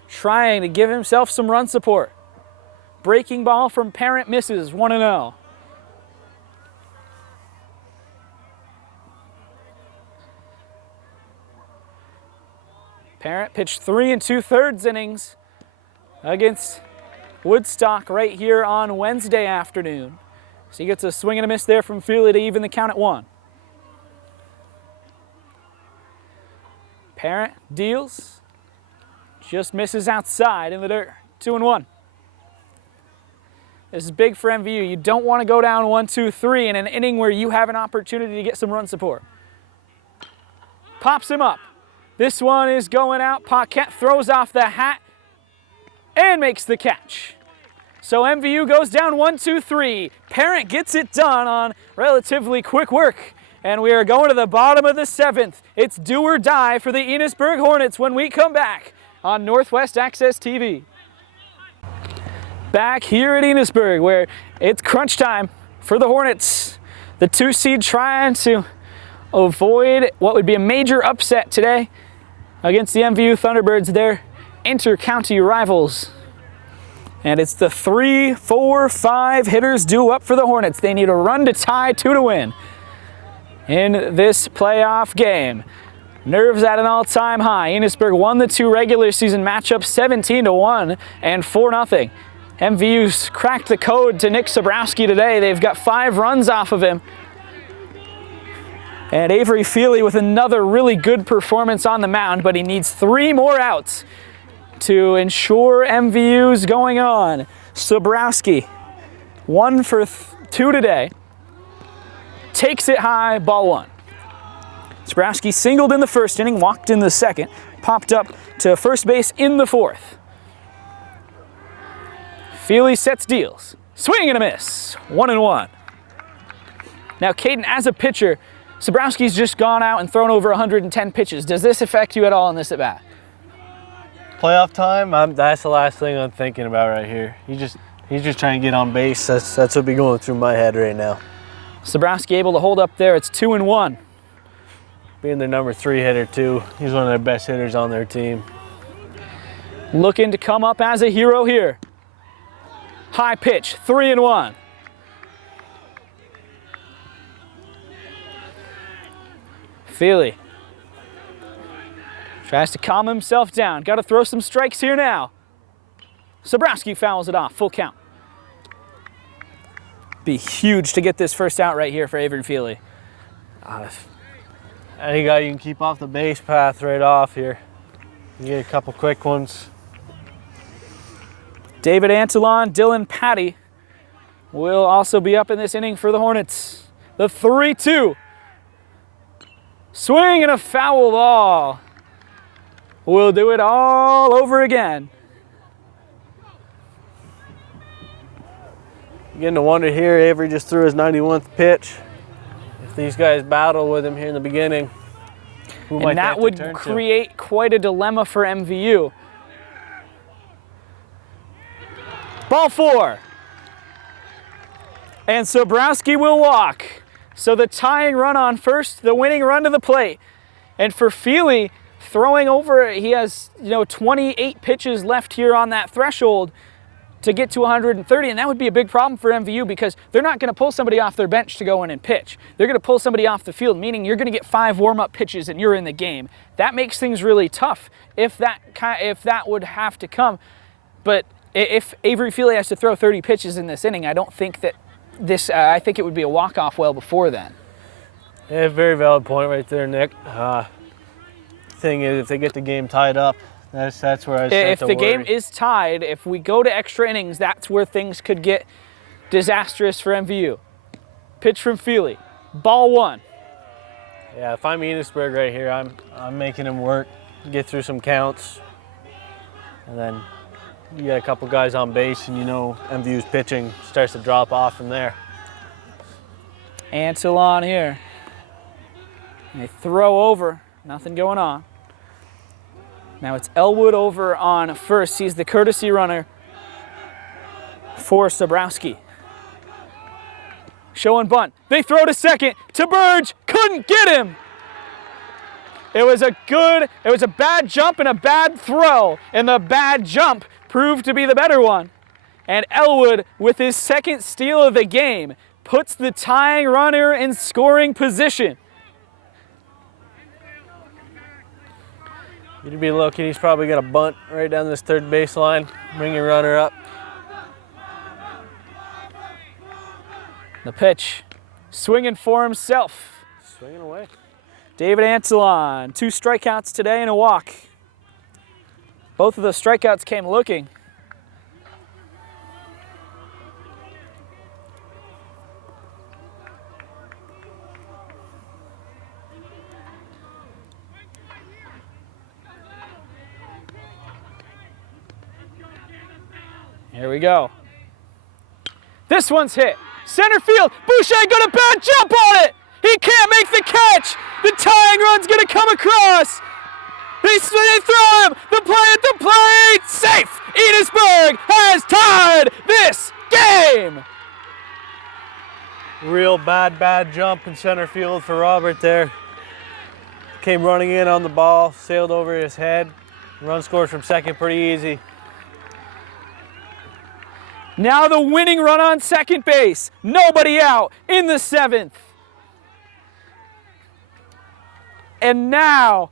Trying to give himself some run support. Breaking ball from Parent misses, 1-0. Parent pitched 3 2/3 innings against Woodstock right here on Wednesday afternoon. So he gets a swing and a miss there from Feely to even the count at 1. Parent deals, just misses outside in the dirt, 2-1. This is big for MVU. You don't want to go down 1-2-3 in an inning where you have an opportunity to get some run support. Pops him up. This one is going out. Paquette throws off the hat and makes the catch. So MVU goes down 1-2-3. Parent gets it done on relatively quick work. And we are going to the bottom of the 7th. It's do or die for the Enosburg Hornets when we come back on Northwest Access TV. Back here at Enosburg, where it's crunch time for the Hornets. The 2 seed trying to avoid what would be a major upset today against the MVU Thunderbirds, their inter-county rivals. And it's the 3, 4, 5 hitters due up for the Hornets. They need a run to tie, 2 to win in this playoff game. Nerves at an all-time high. Enosburg won the 2 regular season matchups 17-1 and 4-0. MVU's cracked the code to Nick Sobrowski today. They've got 5 runs off of him. And Avery Feely with another really good performance on the mound, but he needs 3 more outs to ensure MVU's going on. Sobrowski, 1 for 2 today. Takes it high, ball 1. Sobrowski singled in the 1st inning, walked in the 2nd, popped up to first base in the 4th. Feely sets deals. Swing and a miss, 1-1. Now Cayden, as a pitcher, Sobrowski's just gone out and thrown over 110 pitches. Does this affect you at all in this at-bat? Playoff time, that's the last thing I'm thinking about right here. He's just trying to get on base. That's what'll be going through my head right now. Sobrowski able to hold up there. It's 2-1. Being their number 3 hitter too. He's one of their best hitters on their team. Looking to come up as a hero here. High pitch, 3-1. Feely tries to calm himself down. Got to throw some strikes here now. Sobrowski fouls it off, full count. Be huge to get this first out right here for Avery Feely. Any guy you can keep off the base path right off here. You get a couple quick ones. David Antolon, Dylan Patty will also be up in this inning for the Hornets. The 3-2. Swing and a foul ball. We'll do it all over again. Beginning to wonder here, Avery just threw his 91st pitch. If these guys battle with him here in the beginning, who might And that would create quite a dilemma for MVU. Ball 4. And Sobrowski will walk. So the tying run on first, the winning run to the plate. And for Feely, throwing over, he has 28 pitches left here on that threshold to get to 130, and that would be a big problem for MVU because they're not going to pull somebody off their bench to go in and pitch. They're going to pull somebody off the field, meaning you're going to get 5 warm-up pitches and you're in the game. That makes things really tough if that would have to come. But if Avery Feely has to throw 30 pitches in this inning, I don't think that I think it would be a walk-off well before then. Yeah, very valid point right there, Nick. Thing is, if they get the game tied up, that's where I start to worry. If the game is tied, if we go to extra innings, that's where things could get disastrous for MVU. Pitch from Feely, ball 1. Yeah, if I'm Enosburg right here, I'm making him work, get through some counts, and then you got a couple guys on base, and MVU's pitching starts to drop off from there. Antolon here. They throw over, nothing going on. Now it's Elwood over on first. He's the courtesy runner for Sobrowski. Show and bunt. They throw to second. Theberge couldn't get him. It was a bad jump and a bad throw, and the bad jump proved to be the better one. And Elwood, with his second steal of the game, puts the tying runner in scoring position. You'd be looking, he's probably got a bunt right down this third baseline. Bring your runner up. The pitch, swinging for himself. Swinging away. David Antelon, 2 strikeouts today and a walk. Both of the strikeouts came looking. Here we go. This one's hit. Center field. Boucher got a bad jump on it. He can't make the catch. The tying run's going to come across. They throw him. The play at the plate. Safe. Enosburg has tied this game. Real bad jump in center field for Robert there. Came running in on the ball, sailed over his head. Run scores from second pretty easy. Now the winning run on second base. Nobody out in the 7th. And now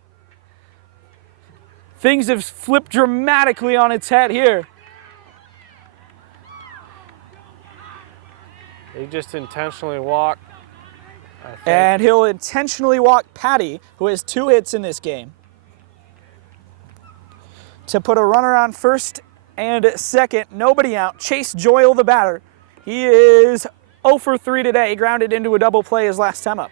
things have flipped dramatically on its head here. He just intentionally walked. And he'll intentionally walk Patty, who has 2 hits in this game, to put a runner on first and second. Nobody out. Chase Joyle, the batter. He is 0 for 3 today. He grounded into a double play his last time up.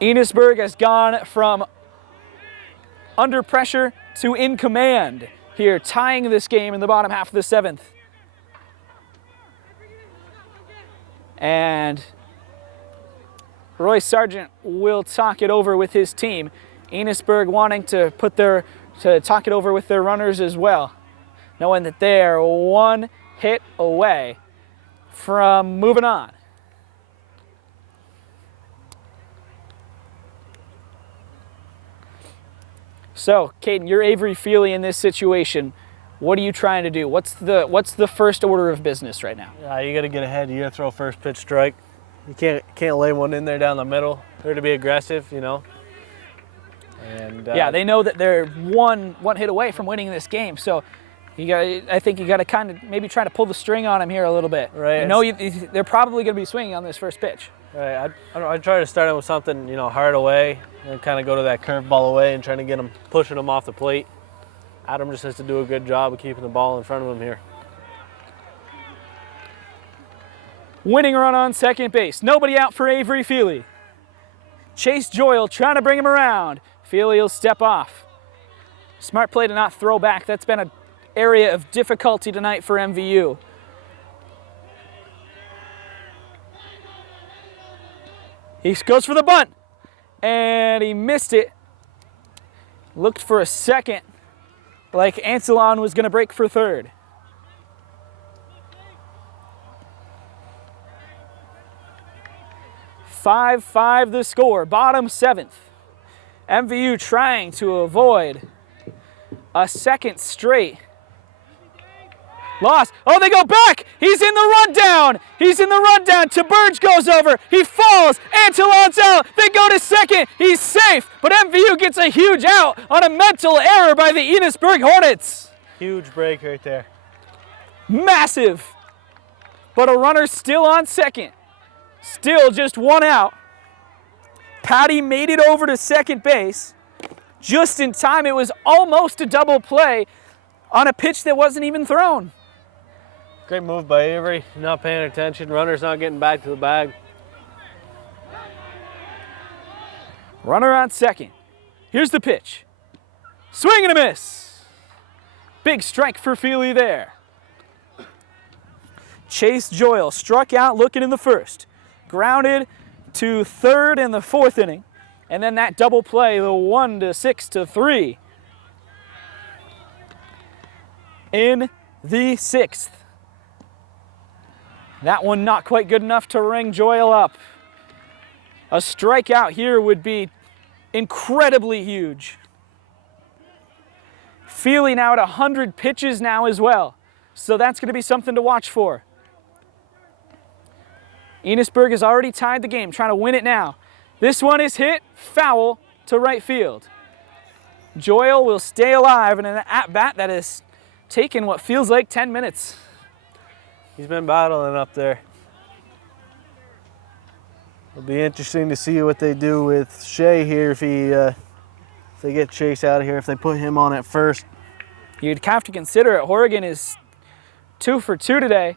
Enosburg has gone from under pressure to in command here, tying this game in the bottom half of the 7th. And Roy Sargent will talk it over with his team. Enosburg wanting to talk it over with their runners as well, knowing that they're 1 hit away from moving on. So, Cayden, you're Avery Feely in this situation. What are you trying to do? What's the first order of business right now? Yeah, you got to get ahead. You got to throw first pitch strike. You can't lay one in there down the middle. They're to be aggressive, you know. And yeah, they know that they're one hit away from winning this game. So, I think you got to kind of maybe try to pull the string on them here a little bit. Right. You know, they're probably going to be swinging on this first pitch. Right. I'd try to start them with something, you know, hard away, and kind of go to that curveball away and trying to get them, pushing them off the plate. Adam just has to do a good job of keeping the ball in front of him here. Winning run on second base. Nobody out for Avery Feely. Chase Joyle trying to bring him around. Feely will step off. Smart play to not throw back. That's been an area of difficulty tonight for MVU. He goes for the bunt, and he missed it. Looked for a second, like Anselon was going to break for third. "5-5" the score, bottom 7th. MVU trying to avoid a second straight loss. Oh, they go back. He's in the rundown. Theberge goes over. He falls. Antelon's out. They go to second. He's safe. But MVU gets a huge out on a mental error by the Enosburg Hornets. Huge break right there. Massive. But a runner still on second. Still just 1 out. Patty made it over to second base just in time. It was almost a double play on a pitch that wasn't even thrown. Great move by Avery. Not paying attention. Runner's not getting back to the bag. Runner on second. Here's the pitch. Swing and a miss. Big strike for Feely there. Chase Joyle struck out looking in the first. Grounded to third in the fourth inning. And then that double play, the 1 to 6 to 3 in the sixth. That one not quite good enough to ring Joyle up. A strikeout here would be incredibly huge. Feely now at 100 pitches now as well. So that's going to be something to watch for. Enosburg has already tied the game, trying to win it now. This one is hit, foul to right field. Joyle will stay alive in an at-bat that has taken what feels like 10 minutes. He's been battling up there. It'll be interesting to see what they do with Shea here if they get Chase out of here, if they put him on at first. You'd have to consider it. Horgan is 2 for 2 today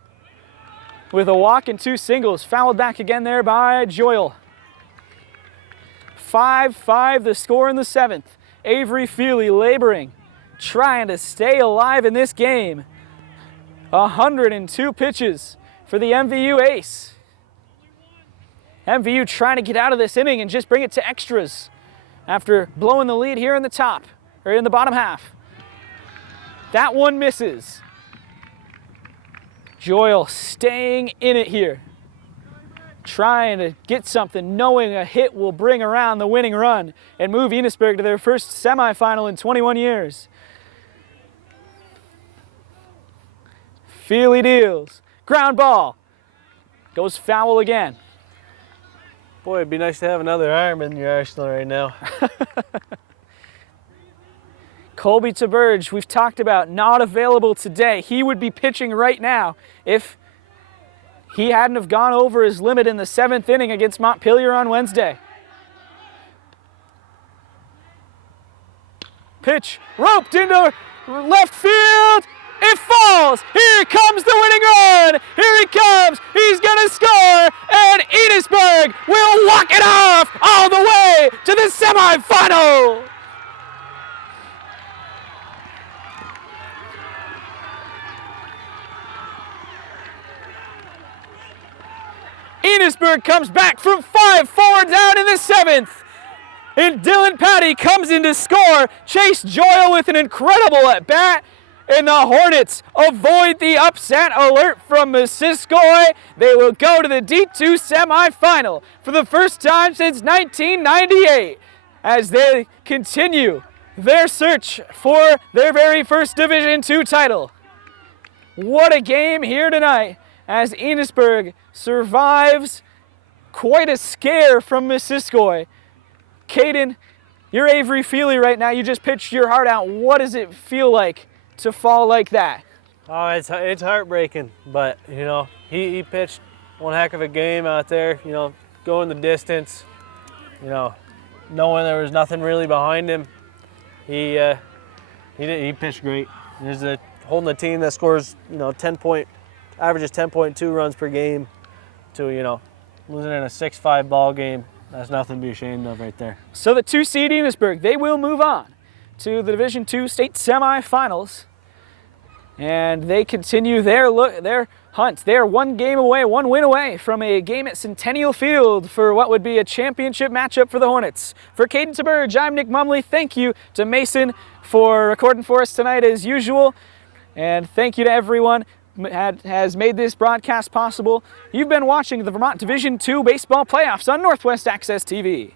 with a walk and 2 singles. Fouled back again there by Joyle. 5-5 the score in the seventh. Avery Feely laboring, trying to stay alive in this game. 102 pitches for the MVU ace. MVU trying to get out of this inning and just bring it to extras after blowing the lead here in the top, or in the bottom half. That one misses. Joyle staying in it here, trying to get something, knowing a hit will bring around the winning run and move Enosburg to their first semifinal in 21 years. Feely deals. Ground ball. Goes foul again. Boy, it'd be nice to have another arm in your arsenal right now. Colby Theberge, we've talked about, not available today. He would be pitching right now if he hadn't have gone over his limit in the seventh inning against Montpelier on Wednesday. Pitch roped into left field. It falls. Here comes the winning run. Here he comes. He's going to score. And Enosburg will walk it off all the way to the semifinal. Enosburg comes back from 5-4 down in the seventh. And Dylan Patty comes in to score. Chase Joyle with an incredible at-bat. And the Hornets avoid the upset alert from Missisquoi. They will go to the D2 semifinal for the first time since 1998 as they continue their search for their very first Division II title. What a game here tonight as Enosburg survives quite a scare from Missisquoi. Cayden, you're Avery Feely right now. You just pitched your heart out. What does it feel like to fall like that? Oh, it's heartbreaking, but you know, he pitched one heck of a game out there, you know, going the distance, you know, knowing there was nothing really behind him. He pitched great. He's holding a team that scores, you know, averages 10.2 runs per game to, you know, losing in a 6-5 ball game. That's nothing to be ashamed of right there. So the 2 seed Enosburg, they will move on to the Division II state semifinals, and they continue their hunt. They are 1 game away, 1 win away from a game at Centennial Field for what would be a championship matchup for the Hornets. For Cayden Theberge, I'm Nick Mumley. Thank you to Mason for recording for us tonight as usual, and thank you to everyone has made this broadcast possible. You've been watching the Vermont Division II Baseball Playoffs on Northwest Access TV.